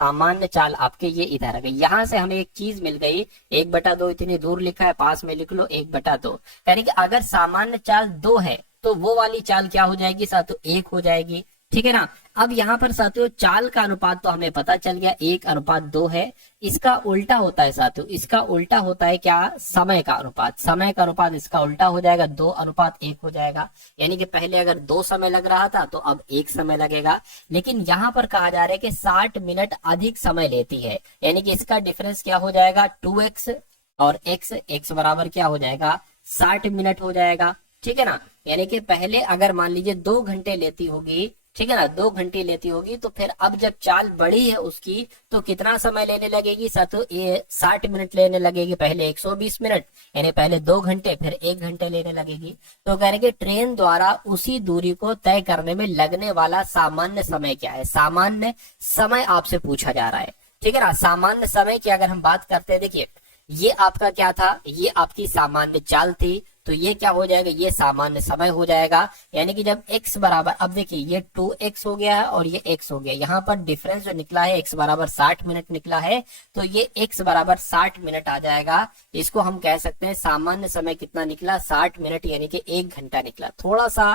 सामान्य चाल आपके ये इधर आ गई। यहां से हमें एक चीज मिल गई, 1/2 इतनी दूर लिखा है, पास में लिख लो 1/2, यानी कि अगर सामान्य चाल 2 है तो वो वाली चाल क्या हो जाएगी साथियों, 1 हो जाएगी, ठीक है ना। अब यहाँ पर साथियों चाल का अनुपात तो हमें पता चल गया, 1/2 है। इसका उल्टा होता है साथियों, इसका उल्टा होता है क्या, समय का अनुपात इसका उल्टा हो जाएगा, 2/1 हो जाएगा। यानी कि पहले अगर 2 समय लग रहा था तो अब 1 समय लगेगा। लेकिन यहाँ पर कहा जा रहा है कि 60 मिनट अधिक समय लेती है, यानी कि इसका डिफरेंस क्या हो जाएगा, 2x और x बराबर क्या हो जाएगा, 60 मिनट हो जाएगा, ठीक है ना। यानी कि पहले अगर मान लीजिए 2 घंटे लेती होगी, ठीक है ना, 2 घंटे लेती होगी, तो फिर अब जब चाल बड़ी है उसकी तो कितना समय लेने लगेगी साथियों, ये 60 मिनट लेने लगेगी, पहले 120 मिनट, यानी पहले 2 घंटे फिर 1 घंटे लेने लगेगी। तो कह रहे कि ट्रेन द्वारा उसी दूरी को तय करने में लगने वाला सामान्य समय क्या है, सामान्य समय आपसे पूछा जा रहा है, ठीक है ना। सामान्य समय की अगर हम बात करते हैं, देखिए ये आपका क्या था, ये आपकी सामान्य चाल थी, तो ये क्या हो जाएगा, ये सामान्य समय हो जाएगा। यानी कि जब x बराबर, अब देखिए ये 2x हो गया है और ये x हो गया, यहाँ पर डिफरेंस जो निकला है x बराबर 60 मिनट निकला है, तो ये x बराबर 60 मिनट आ जाएगा। इसको हम कह सकते हैं सामान्य समय कितना निकला, 60 मिनट, यानी कि 1 घंटा निकला। थोड़ा सा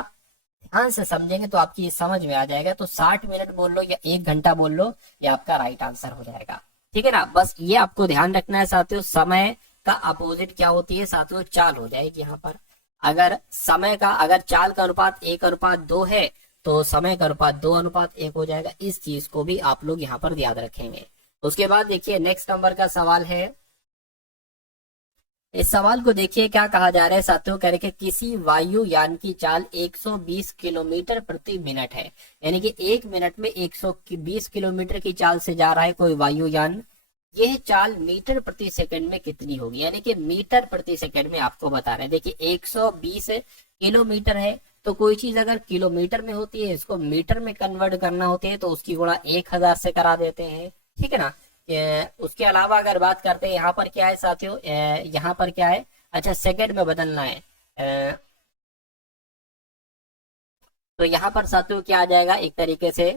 ध्यान से समझेंगे तो आपकी समझ में आ जाएगा, तो 60 मिनट बोल लो या 1 घंटा बोल लो, ये आपका राइट आंसर हो जाएगा, ठीक है ना। बस ये आपको ध्यान रखना है साथियों, समय का अपोजिट क्या होती है साथियों, चाल हो जाएगी। यहाँ पर अगर चाल का अनुपात 1/2 है तो समय का अनुपात 2/1 हो जाएगा। इस चीज को भी आप लोग यहाँ पर याद रखेंगे। उसके बाद देखिए नेक्स्ट नंबर का सवाल है। इस सवाल को देखिए क्या कहा जा रहा है साथियों, कह रहे कि किसी वायुयान की चाल 120 किलोमीटर प्रति मिनट है, यानी कि 1 मिनट में 120 किलोमीटर की चाल से जा रहा है कोई वायुयान। यह चाल मीटर प्रति सेकंड में कितनी होगी, यानी कि मीटर प्रति सेकंड में आपको बता रहे हैं। देखिए 120 किलोमीटर है, तो कोई चीज अगर किलोमीटर में होती है, इसको मीटर में कन्वर्ट करना होती है तो उसकी गुणा 1000 से करा देते हैं, ठीक है ना। उसके अलावा अगर बात करते हैं, यहाँ पर क्या है साथियों, यहाँ पर क्या है, अच्छा सेकंड में बदलना है, तो यहाँ पर साथियों क्या आ जाएगा, एक तरीके से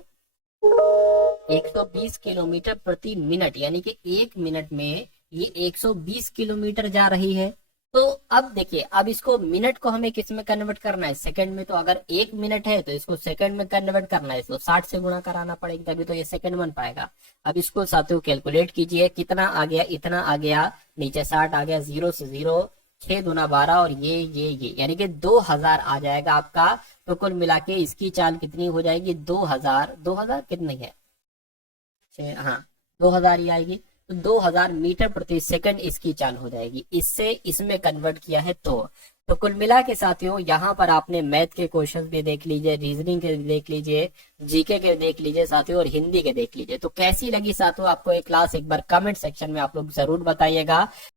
120 किलोमीटर प्रति मिनट, यानी कि 1 मिनट में ये 120 किलोमीटर जा रही है। तो अब देखिए, अब इसको मिनट को हमें किस में कन्वर्ट करना है, सेकंड में। तो अगर 1 मिनट है तो इसको सेकंड में कन्वर्ट करना है, इसको 60 से गुणा कराना पड़ेगा, तभी तो ये सेकंड बन पाएगा। अब इसको साथियों कैलकुलेट कीजिए, कितना आ गया, इतना आ गया, नीचे 60 आ गया, 0 से 0, 6 दूना 12 और ये यानी कि 2000 आ जाएगा आपका। तो कुल मिला के इसकी चाल कितनी हो जाएगी, 2000 कितनी है, हाँ 2000 ही आएगी। तो 2000 मीटर प्रति सेकंड इसकी चाल हो जाएगी। इससे इसमें कन्वर्ट किया है तो कुल मिला के साथियों यहाँ पर आपने मैथ के क्वेश्चंस भी देख लीजिए, रीजनिंग के देख लीजिए, जीके के देख लीजिए साथियों, और हिंदी के देख लीजिए। तो कैसी लगी साथियों आपको ये क्लास, एक बार कमेंट सेक्शन में आप लोग जरूर बताइएगा।